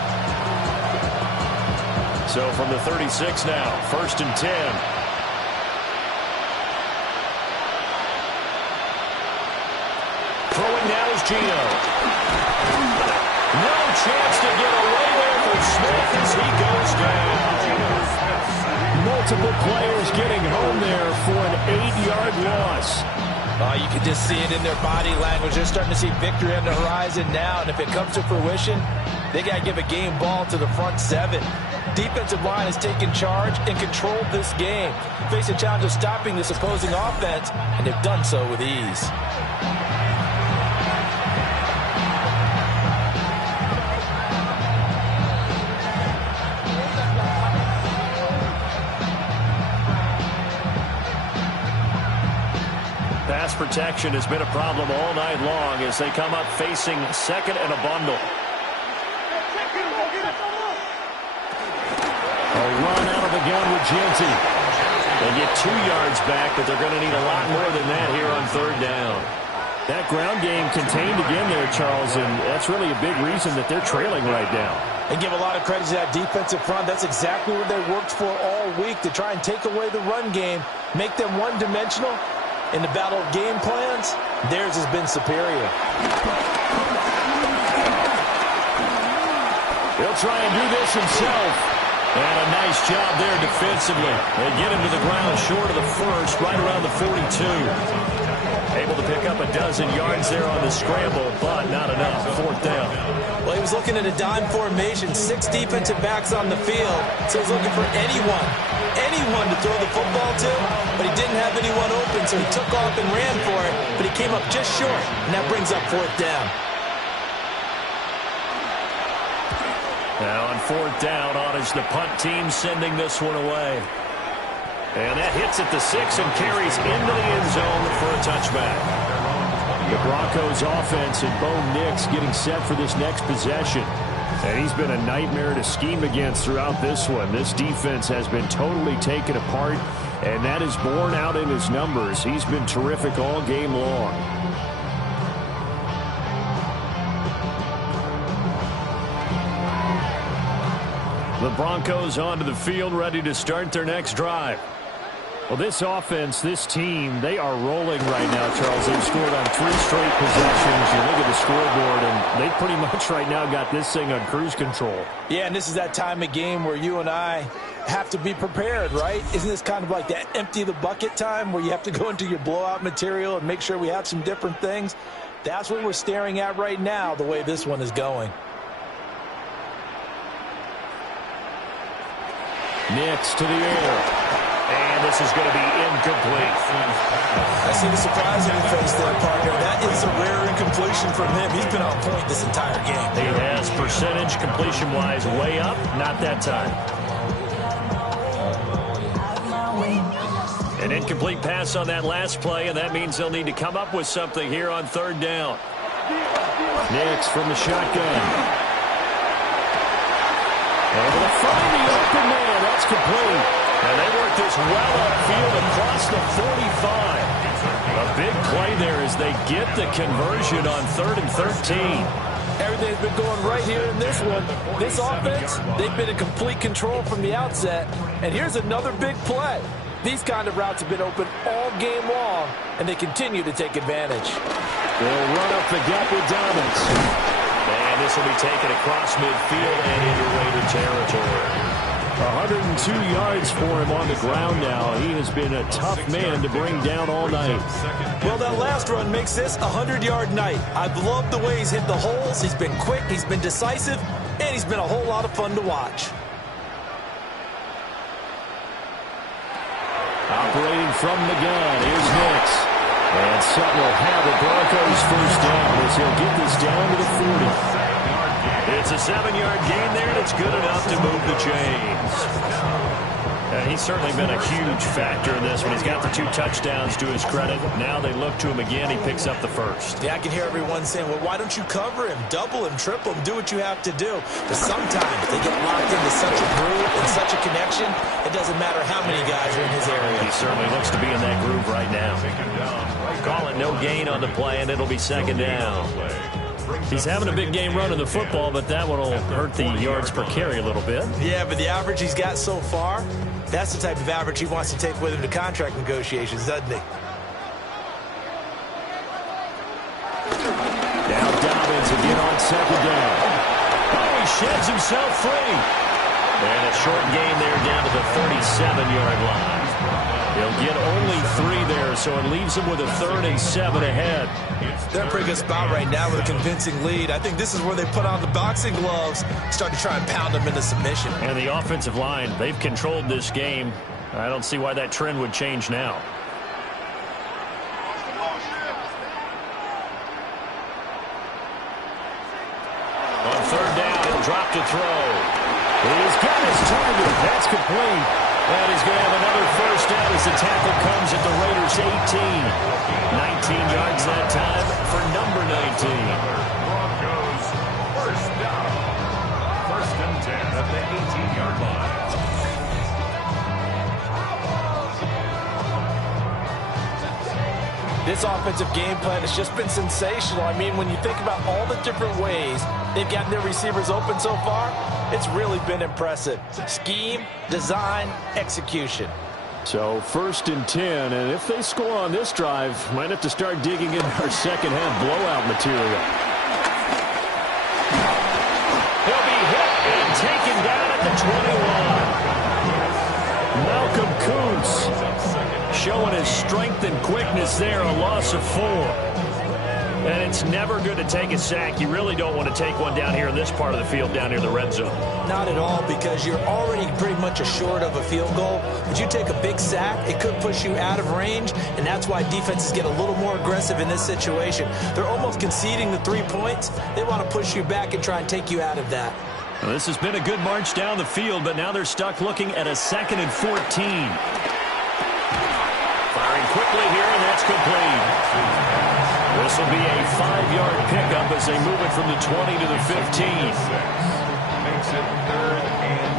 So from the 36 now, 1st and 10. Throwing now is Gino. No chance to get away there for Smith as he goes down. Multiple players getting home there for an 8-yard loss. You can just see it in their body language. They're starting to see victory on the horizon now, and if it comes to fruition, they got to give a game ball to the front 7. Defensive line has taken charge and controlled this game. Face a challenge of stopping this opposing offense, and they've done so with ease. Pass protection has been a problem all night long as they come up facing 2nd and a bundle. A run out of the gun with Genty. They get 2 yards back, but they're going to need a lot more than that here on 3rd down. That ground game contained again there, Charles, and that's really a big reason that they're trailing right now. And give a lot of credit to that defensive front. That's exactly what they worked for all week, to try and take away the run game, make them one-dimensional. In the battle of game plans, theirs has been superior. He'll try and do this himself. And a nice job there defensively. They get him to the ground short of the first, right around the 42. Able to pick up a dozen yards there on the scramble, but not enough. 4th down. Well, he was looking at a dime formation, 6 defensive backs on the field, so he's looking for anyone to throw the football to, but he didn't have anyone open, so he took off and ran for it, but he came up just short, and that brings up 4th down. Now on 4th down, on is the punt team sending this one away. And that hits at the 6 and carries into the end zone for a touchback. The Broncos offense and Bo Nix getting set for this next possession. And he's been a nightmare to scheme against throughout this one. This defense has been totally taken apart, and that is borne out in his numbers. He's been terrific all game long. The Broncos onto the field, ready to start their next drive. Well, this offense, this team, they are rolling right now, Charles. They've scored on 3 straight possessions. You look at the scoreboard, and they pretty much right now got this thing on cruise control. Yeah, and this is that time of game where you and I have to be prepared, right? Isn't this kind of like that empty the bucket time where you have to go into your blowout material and make sure we have some different things? That's what we're staring at right now, the way this one is going. Nix to the air. And this is going to be incomplete. I see the surprise in your face there, partner. That is a rare incompletion from him. He's been on point this entire game. He has percentage completion-wise way up. Not that time. An incomplete pass on that last play, and that means they'll need to come up with something here on 3rd down. Nix from the shotgun. Able to find the open man. That's complete. And they work this well upfield across the 45. A big play there as they get the conversion on 3rd and 13. Everything's been going right here in this one. This offense, they've been in complete control from the outset. And here's another big play. These kind of routes have been open all game long, and they continue to take advantage. They'll run up the gap with Dobbins. And this will be taken across midfield and into Raider territory. 102 yards for him on the ground now. He has been a tough man to bring down all night. Well, that last run makes this a 100-yard night. I've loved the way he's hit the holes. He's been quick, he's been decisive, and he's been a whole lot of fun to watch. operating from the gun. Here's Nix. And Sutton will have the Broncos first down as he'll get this down to the 40. It's a 7-yard gain there, and it's good enough to move the chains. He's certainly been a huge factor in this one. He's got the 2 touchdowns to his credit. Now they look to him again. He picks up the first. Yeah, I can hear everyone saying, well, why don't you cover him, double him, triple him, do what you have to do. But sometimes they get locked into such a groove and such a connection, it doesn't matter how many guys are in his area. He certainly looks to be in that groove right now. Call it no gain on the play, and it'll be second down. He's having a big game running the football, but that one will hurt the yards per carry a little bit. Yeah, but the average he's got so far, that's the type of average he wants to take with him to contract negotiations, doesn't he? Now Dobbins again on second down. Oh, he sheds himself free. And a short gain there down to the 37-yard line. He'll get only 3 there, so it leaves him with a 3rd and 7 ahead. They're in a pretty good spot right now with a convincing lead. I think this is where they put on the boxing gloves, start to try and pound them into submission. And the offensive line, they've controlled this game. I don't see why that trend would change now. On 3rd down, he'll drop to throw. He's got his target. That's complete. And he's going to have another first down as the tackle comes at the Raiders' 18. 19 yards that time for number 19. Broncos first down. 1st and 10 at the 18-yard line. This offensive game plan has just been sensational. I mean, when you think about all the different ways they've gotten their receivers open so far, it's really been impressive. Scheme, design, execution. So 1st and 10, and if they score on this drive, might have to start digging in our second half blowout material. He'll be hit and taken down at the 21. Malcolm Kuntz showing his strength and quickness there, a loss of 4. And it's never good to take a sack. You really don't want to take one down here in this part of the field, down near the red zone. Not at all, because you're already pretty much assured of a field goal. But you take a big sack, it could push you out of range, and that's why defenses get a little more aggressive in this situation. They're almost conceding the 3 points. They want to push you back and try and take you out of that. Well, this has been a good march down the field, but now they're stuck looking at a 2nd and 14. Firing quickly here, and that's complete. This will be a 5-yard pickup as they move it from the 20 to the 15. Makes it 3rd and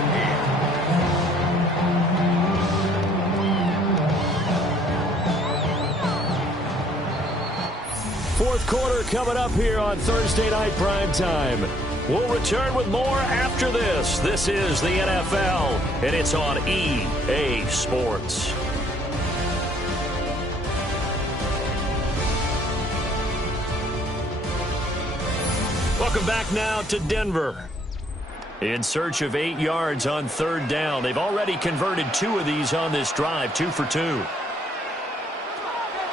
8. Fourth quarter coming up here on Thursday Night Primetime. We'll return with more after this. This is the NFL, and it's on EA Sports. Welcome back now to Denver. In search of 8 yards on 3rd down. They've already converted 2 of these on this drive, 2 for 2.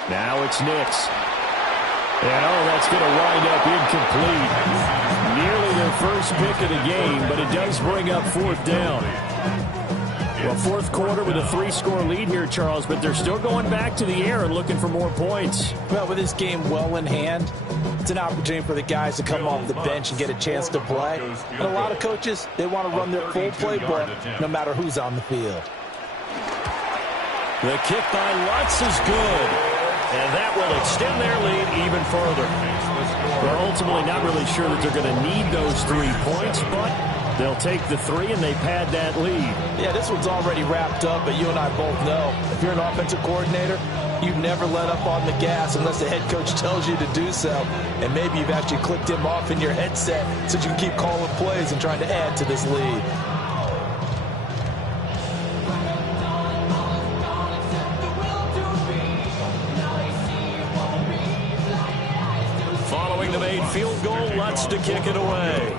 Now it's Nix. And that's going to wind up incomplete. Nearly their first pick of the game, but it does bring up 4th down. Well, 4th quarter with a 3-score lead here, Charles, but they're still going back to the air and looking for more points. Well, with this game well in hand, it's an opportunity for the guys to come off the bench and get a chance to play. And a lot of coaches, they want to run their full playbook no matter who's on the field. The kick by Lutz is good. And that will extend their lead even further. They're ultimately not really sure that they're going to need those 3 points, but they'll take the 3 and they pad that lead. Yeah, this one's already wrapped up, but you and I both know if you're an offensive coordinator, you never let up on the gas unless the head coach tells you to do so. And maybe you've actually clicked him off in your headset so you can keep calling plays and trying to add to this lead. Following the made field goal, Lutz to kick it away.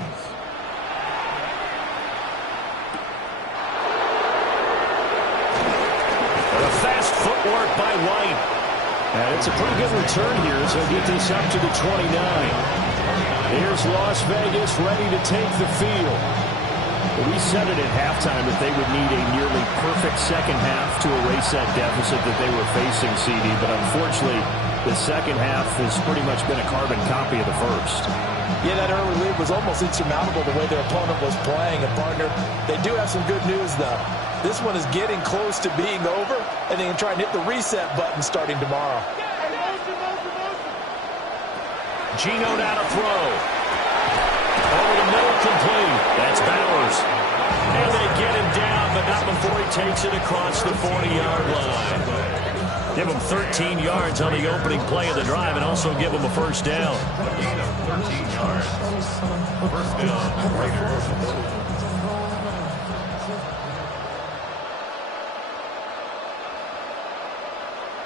A fast footwork by White. And it's a pretty good return here as he'll get this up to the 29. Here's Las Vegas ready to take the field. We said it at halftime that they would need a nearly perfect second half to erase that deficit that they were facing, CD. But unfortunately, the second half has pretty much been a carbon copy of the first. Yeah, that early lead was almost insurmountable the way their opponent was playing. And, partner, they do have some good news, though. This one is getting close to being over, and they can try and hit the reset button starting tomorrow. Geno now to throw. Over the middle, complete. That's Bowers. And they get him down, but not before he takes it across the 40-yard line. Give him 13 yards on the opening play of the drive and also give him a first down. 13 yards. First down, Raiders.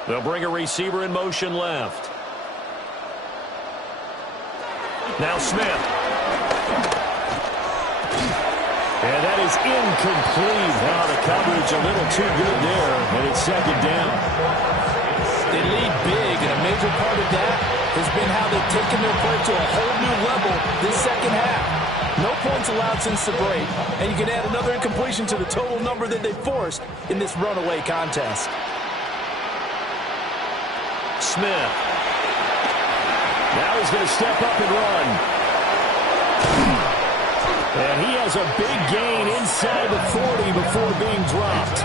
They'll bring a receiver in motion left. Now Smith. And that is incomplete. Now the coverage a little too good there, and it's second down. They lead big, and a major part of that has been how they've taken their play to a whole new level this second half. No points allowed since the break, and you can add another incompletion to the total number that they forced in this runaway contest. Smith. Now he's going to step up and run. And he has a big gain inside the 40 before being dropped.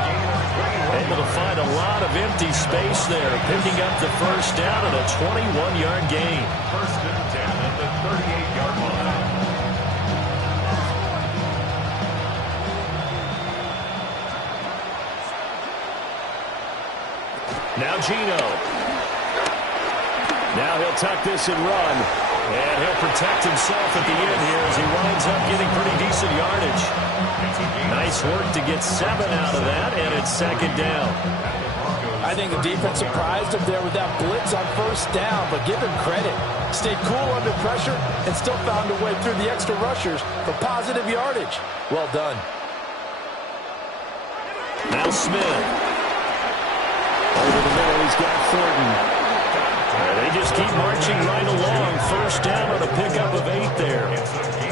Able to find a lot of empty space there, picking up the first down at a 21-yard gain. First and 10 at the 38-yard line. Now Geno. Now he'll tuck this and run. And he'll protect himself at the end here as he winds up getting pretty decent yardage. Nice work to get 7 out of that, and it's second down. I think the defense surprised him there with that blitz on first down, but give him credit. Stayed cool under pressure and still found a way through the extra rushers for positive yardage. Well done. Now Smith. Over the middle, he's got Thornton. They just keep marching right along. First down on a pickup of 8 there.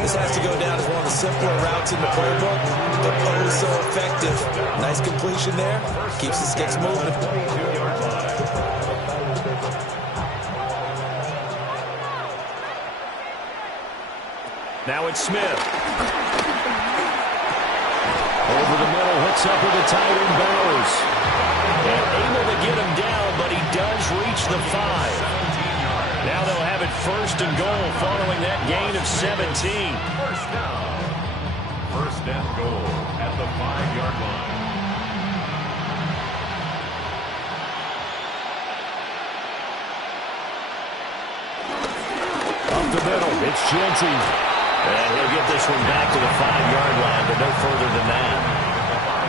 This has to go down as one of the simpler routes in the playbook, but oh so effective. Nice completion there. Keeps the sticks moving. Now it's Smith. Over the middle, hooks up with the tight end Bowers. And able to get him down, but he does reach the 5. Now they'll have it first and goal following that gain of 17. First down. First and goal at the 5-yard line. Up the middle, it's Genty. And he'll get this one back to the 5-yard line, but no further than that.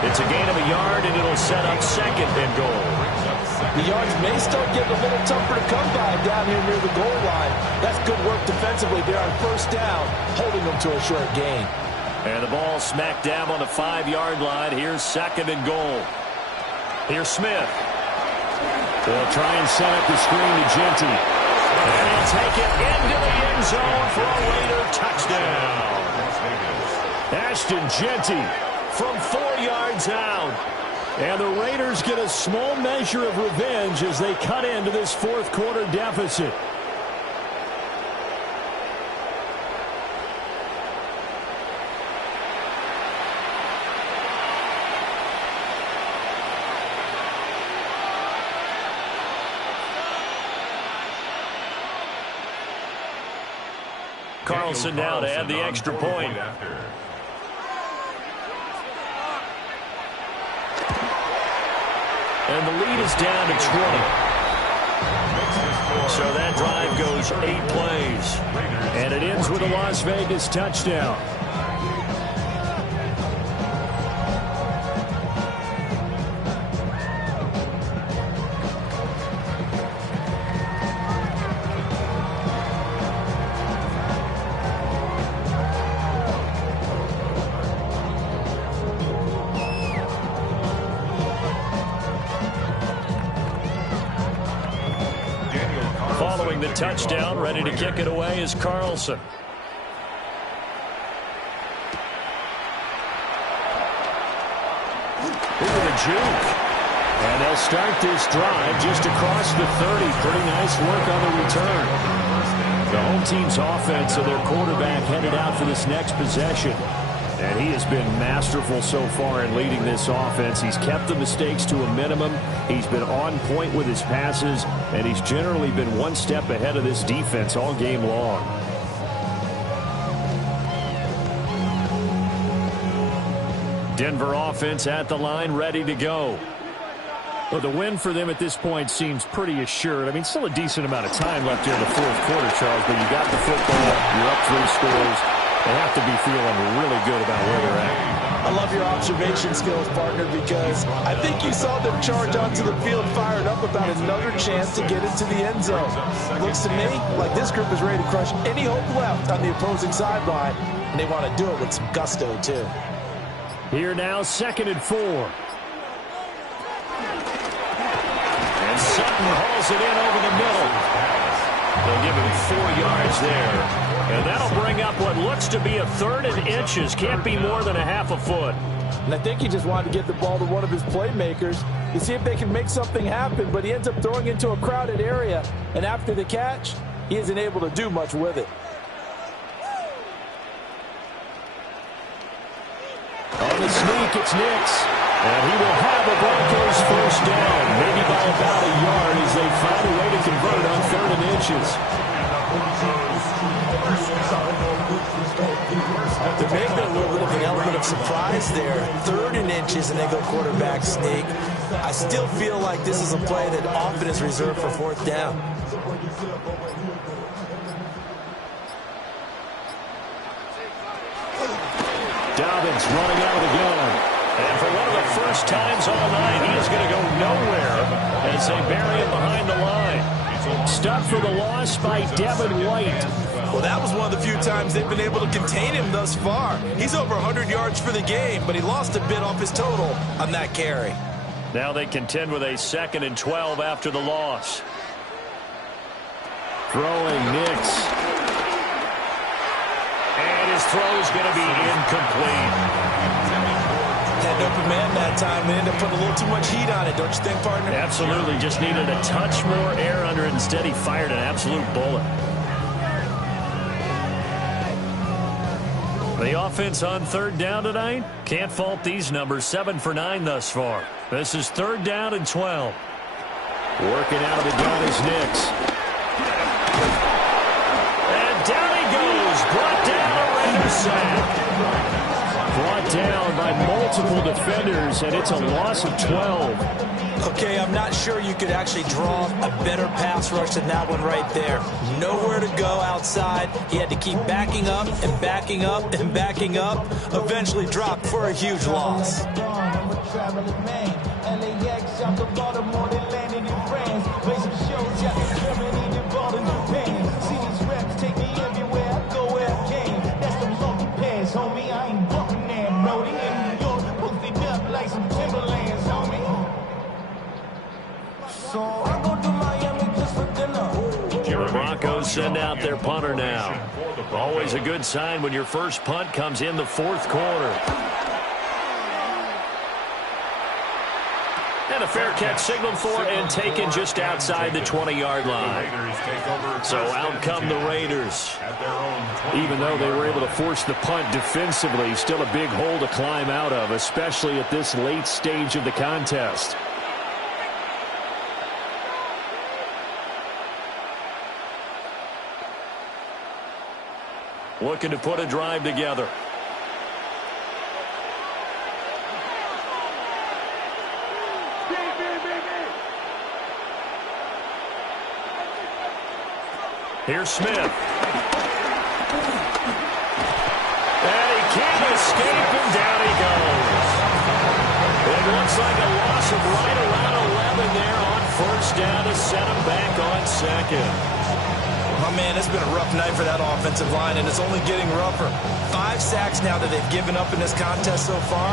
It's a gain of a yard, and it'll set up second and goal. The yards may start getting a little tougher to come by down here near the goal line. That's good work defensively there on first down, holding them to a short gain. And the ball smack dab on the 5-yard line. Here's second and goal. Here's Smith. They'll try and set up the screen to Genty. And he'll take it into the end zone for a later touchdown. Ashton Genty from 4 yards out. And the Raiders get a small measure of revenge as they cut into this fourth quarter deficit. Carlson now to add the extra point. And the lead is down to 20. So that drive goes 8 plays. And it ends with a Las Vegas touchdown. Following the touchdown, ready to kick it away is Carlson. Look at the juke. And they'll start this drive just across the 30. Pretty nice work on the return. The home team's offense and their quarterback headed out for this next possession. And he has been masterful so far in leading this offense. He's kept the mistakes to a minimum. He's been on point with his passes, and he's generally been one step ahead of this defense all game long. Denver offense at the line, ready to go. Well, the win for them at this point seems pretty assured. I mean, still a decent amount of time left here in the fourth quarter, Charles, but you got the football, you're up 3 scores. They have to be feeling really good about where they're at. I love your observation skills, partner, because I think you saw them charge onto the field fired up about another chance to get into the end zone. Looks to me like this group is ready to crush any hope left on the opposing sideline, and they want to do it with some gusto, too. Here now, 2nd and 4. And Sutton hauls it in over the middle. They'll give him 4 yards there. And that'll bring up what looks to be a 3rd and inches. Can't be more than a half a foot. And I think he just wanted to get the ball to one of his playmakers to see if they can make something happen, but he ends up throwing into a crowded area. And after the catch, he isn't able to do much with it. On the sneak, it's Nix. And he will have a Broncos first down, maybe by about a yard as they find a way to convert on 3rd and inches. There may be a little bit of an element of surprise there. 3rd and inches, and they go quarterback sneak. I still feel like this is a play that often is reserved for 4th down. Dobbins running out of the gun. And for one of the first times all night, he is going to go nowhere as they bury him behind the line. Stuffed for the loss by Devin White. Well, that was one of the few times they've been able to contain him thus far. He's over 100 yards for the game, but he lost a bit off his total on that carry. Now they contend with a 2nd and 12 after the loss. Throwing Nix. And his throw is going to be incomplete. Had an open man that time. They ended up putting a little too much heat on it, don't you think, partner? Absolutely. Just needed a touch more air under it. Instead, he fired an absolute bullet. The offense on 3rd down tonight. Can't fault these numbers. 7 for 9 thus far. This is 3rd down and 12. Working out of the gun is Nix. And down he goes. Brought down a Raider sack. Brought down by multiple defenders, and it's a loss of 12. Okay, I'm not sure you could actually draw a better pass rush than that one right there. Nowhere to go outside. He had to keep backing up and backing up and backing up. Eventually dropped for a huge loss. The Broncos send out their punter now. Always a good sign when your first punt comes in the 4th quarter. And a fair catch signaled for and taken just outside the 20-yard line. So out come the Raiders. Even though they were able to force the punt defensively, still a big hole to climb out of, especially at this late stage of the contest. Looking to put a drive together. Here's Smith. And he can't escape, and down he goes. It looks like a loss of right around 11 there on 1st down to set him back on 2nd. Oh, man, it's been a rough night for that offensive line, and it's only getting rougher. 5 sacks now that they've given up in this contest so far.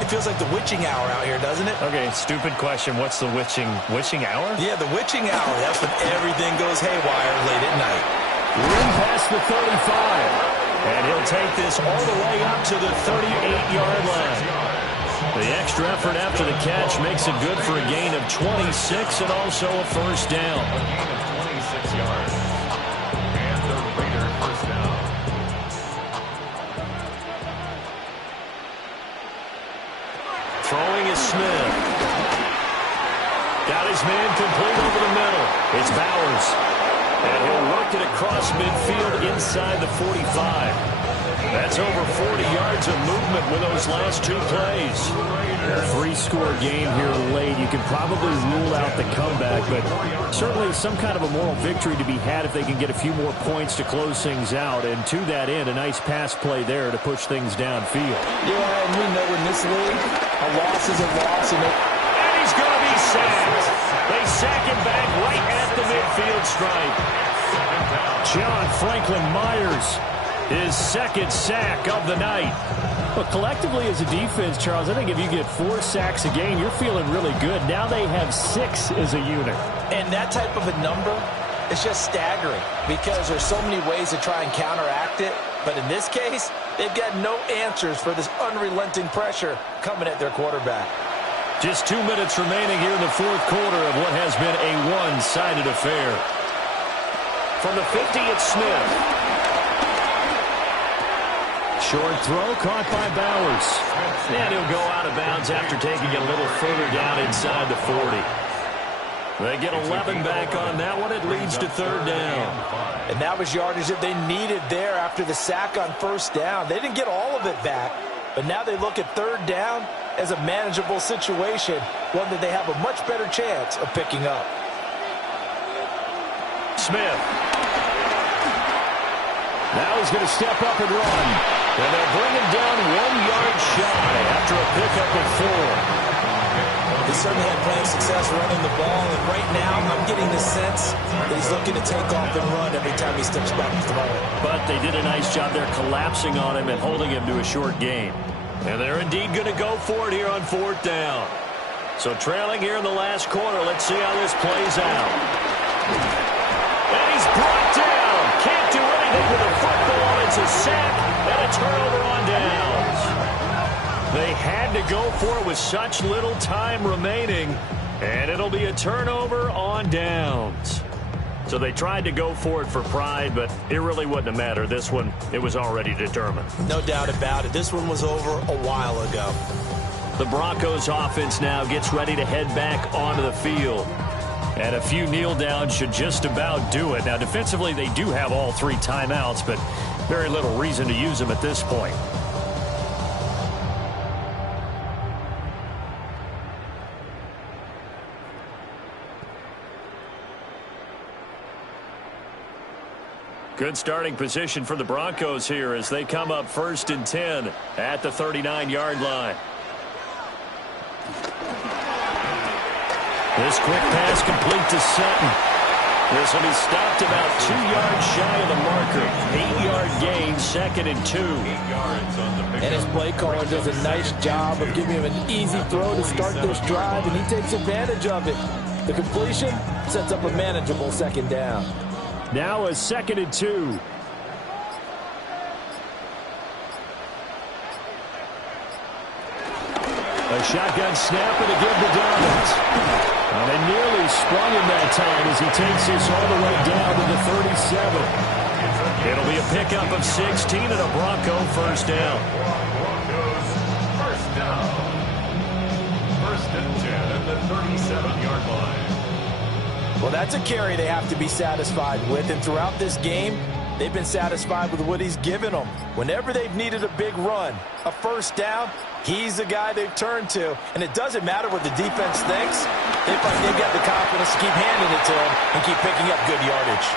It feels like the witching hour out here, doesn't it? Okay, stupid question. What's the witching hour? Yeah, the witching hour. That's when everything goes haywire late at night. Run past the 35. And he'll take this all the way up to the 38-yard line. The extra effort after the catch makes it good for a gain of 26 and also a first down. A gain of 26 yards. And the Raider first down. Throwing is Smith. Got his man complete over the middle. It's Bowers. And he'll work it across midfield inside the 45. That's over 40 yards of movement with those last two plays. A three-score game here late. You can probably rule out the comeback, but certainly some kind of a moral victory to be had if they can get a few more points to close things out. And to that end, a nice pass play there to push things downfield. Yeah, and we know in this league, a loss is a loss. And he's going to be sacked. They sack him back right at the midfield stripe. John Franklin Myers, his second sack of the night. But collectively as a defense, Charles, I think if you get 4 sacks a game, you're feeling really good. Now they have 6 as a unit. And that type of a number is just staggering because there's so many ways to try and counteract it. But in this case, they've got no answers for this unrelenting pressure coming at their quarterback. Just 2 minutes remaining here in the fourth quarter of what has been a one-sided affair. From the 50, it's Smith. Short throw caught by Bowers. And he'll go out of bounds after taking it a little further down inside the 40. They get 11 back on that one. It leads to third down. And that was yardage that they needed there after the sack on first down. They didn't get all of it back, but now they look at third down as a manageable situation, one that they have a much better chance of picking up. Smith. Now he's going to step up and run. And they'll bring him down 1 yard shy after a pickup of 4. He certainly had plenty of success running the ball, and right now I'm getting the sense that he's looking to take off and run every time he steps back to throw it. But they did a nice job there collapsing on him and holding him to a short gain. And they're indeed going to go for it here on fourth down. So trailing here in the last quarter, let's see how this plays out. And he's brought down. Can't do anything with the football. It's a sack and a turnover on downs. They had to go for it with such little time remaining, and it'll be a turnover on downs. So they tried to go for it for pride, but it really wouldn't have mattered. This one, it was already determined. No doubt about it. This one was over a while ago. The Broncos offense now gets ready to head back onto the field. And a few kneel downs should just about do it. Now, defensively, they do have all 3 timeouts, but very little reason to use them at this point. Good starting position for the Broncos here as they come up 1st and 10 at the 39-yard line. This quick pass complete to Sutton. This will be stopped about 2 yards shy of the marker. 8-yard gain, 2nd and 2. 8 yards on the pickup. And his play caller does a nice job of giving him an easy throw to start this drive, and he takes advantage of it. The completion sets up a manageable 2nd down. Now a 2nd and 2. A shotgun snap and a give to Dobbins. And they nearly sprung him that time as he takes this all the way down to the 37. It'll be a pickup of 16 and a Bronco first down. Broncos first down. 1st and 10 at the 37-yard line. Well, that's a carry they have to be satisfied with, and throughout this game, they've been satisfied with what he's given them. Whenever they've needed a big run, a first down, he's the guy they've turned to. And it doesn't matter what the defense thinks. They've got the confidence to keep handing it to him and keep picking up good yardage.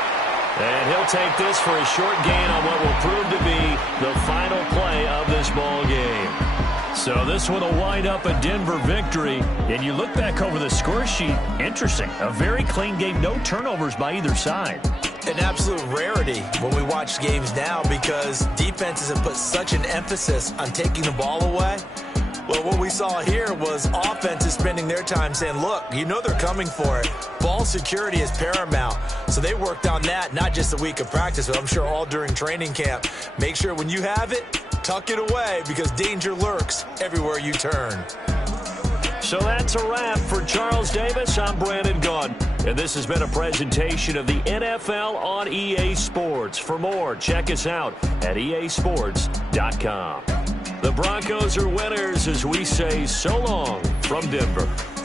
And he'll take this for a short gain on what will prove to be the final play of this ball game. So this one will wind up a Denver victory. And you look back over the score sheet, interesting. A very clean game, no turnovers by either side. An absolute rarity when we watch games now because defenses have put such an emphasis on taking the ball away. Well, what we saw here was offenses spending their time saying, look, you know they're coming for it. Ball security is paramount. So they worked on that, not just a week of practice, but I'm sure all during training camp. Make sure when you have it, tuck it away because danger lurks everywhere you turn. So that's a wrap for Charles Davis. I'm Brandon Gaudin, and this has been a presentation of the NFL on EA Sports. For more, check us out at easports.com. The Broncos are winners as we say so long from Denver.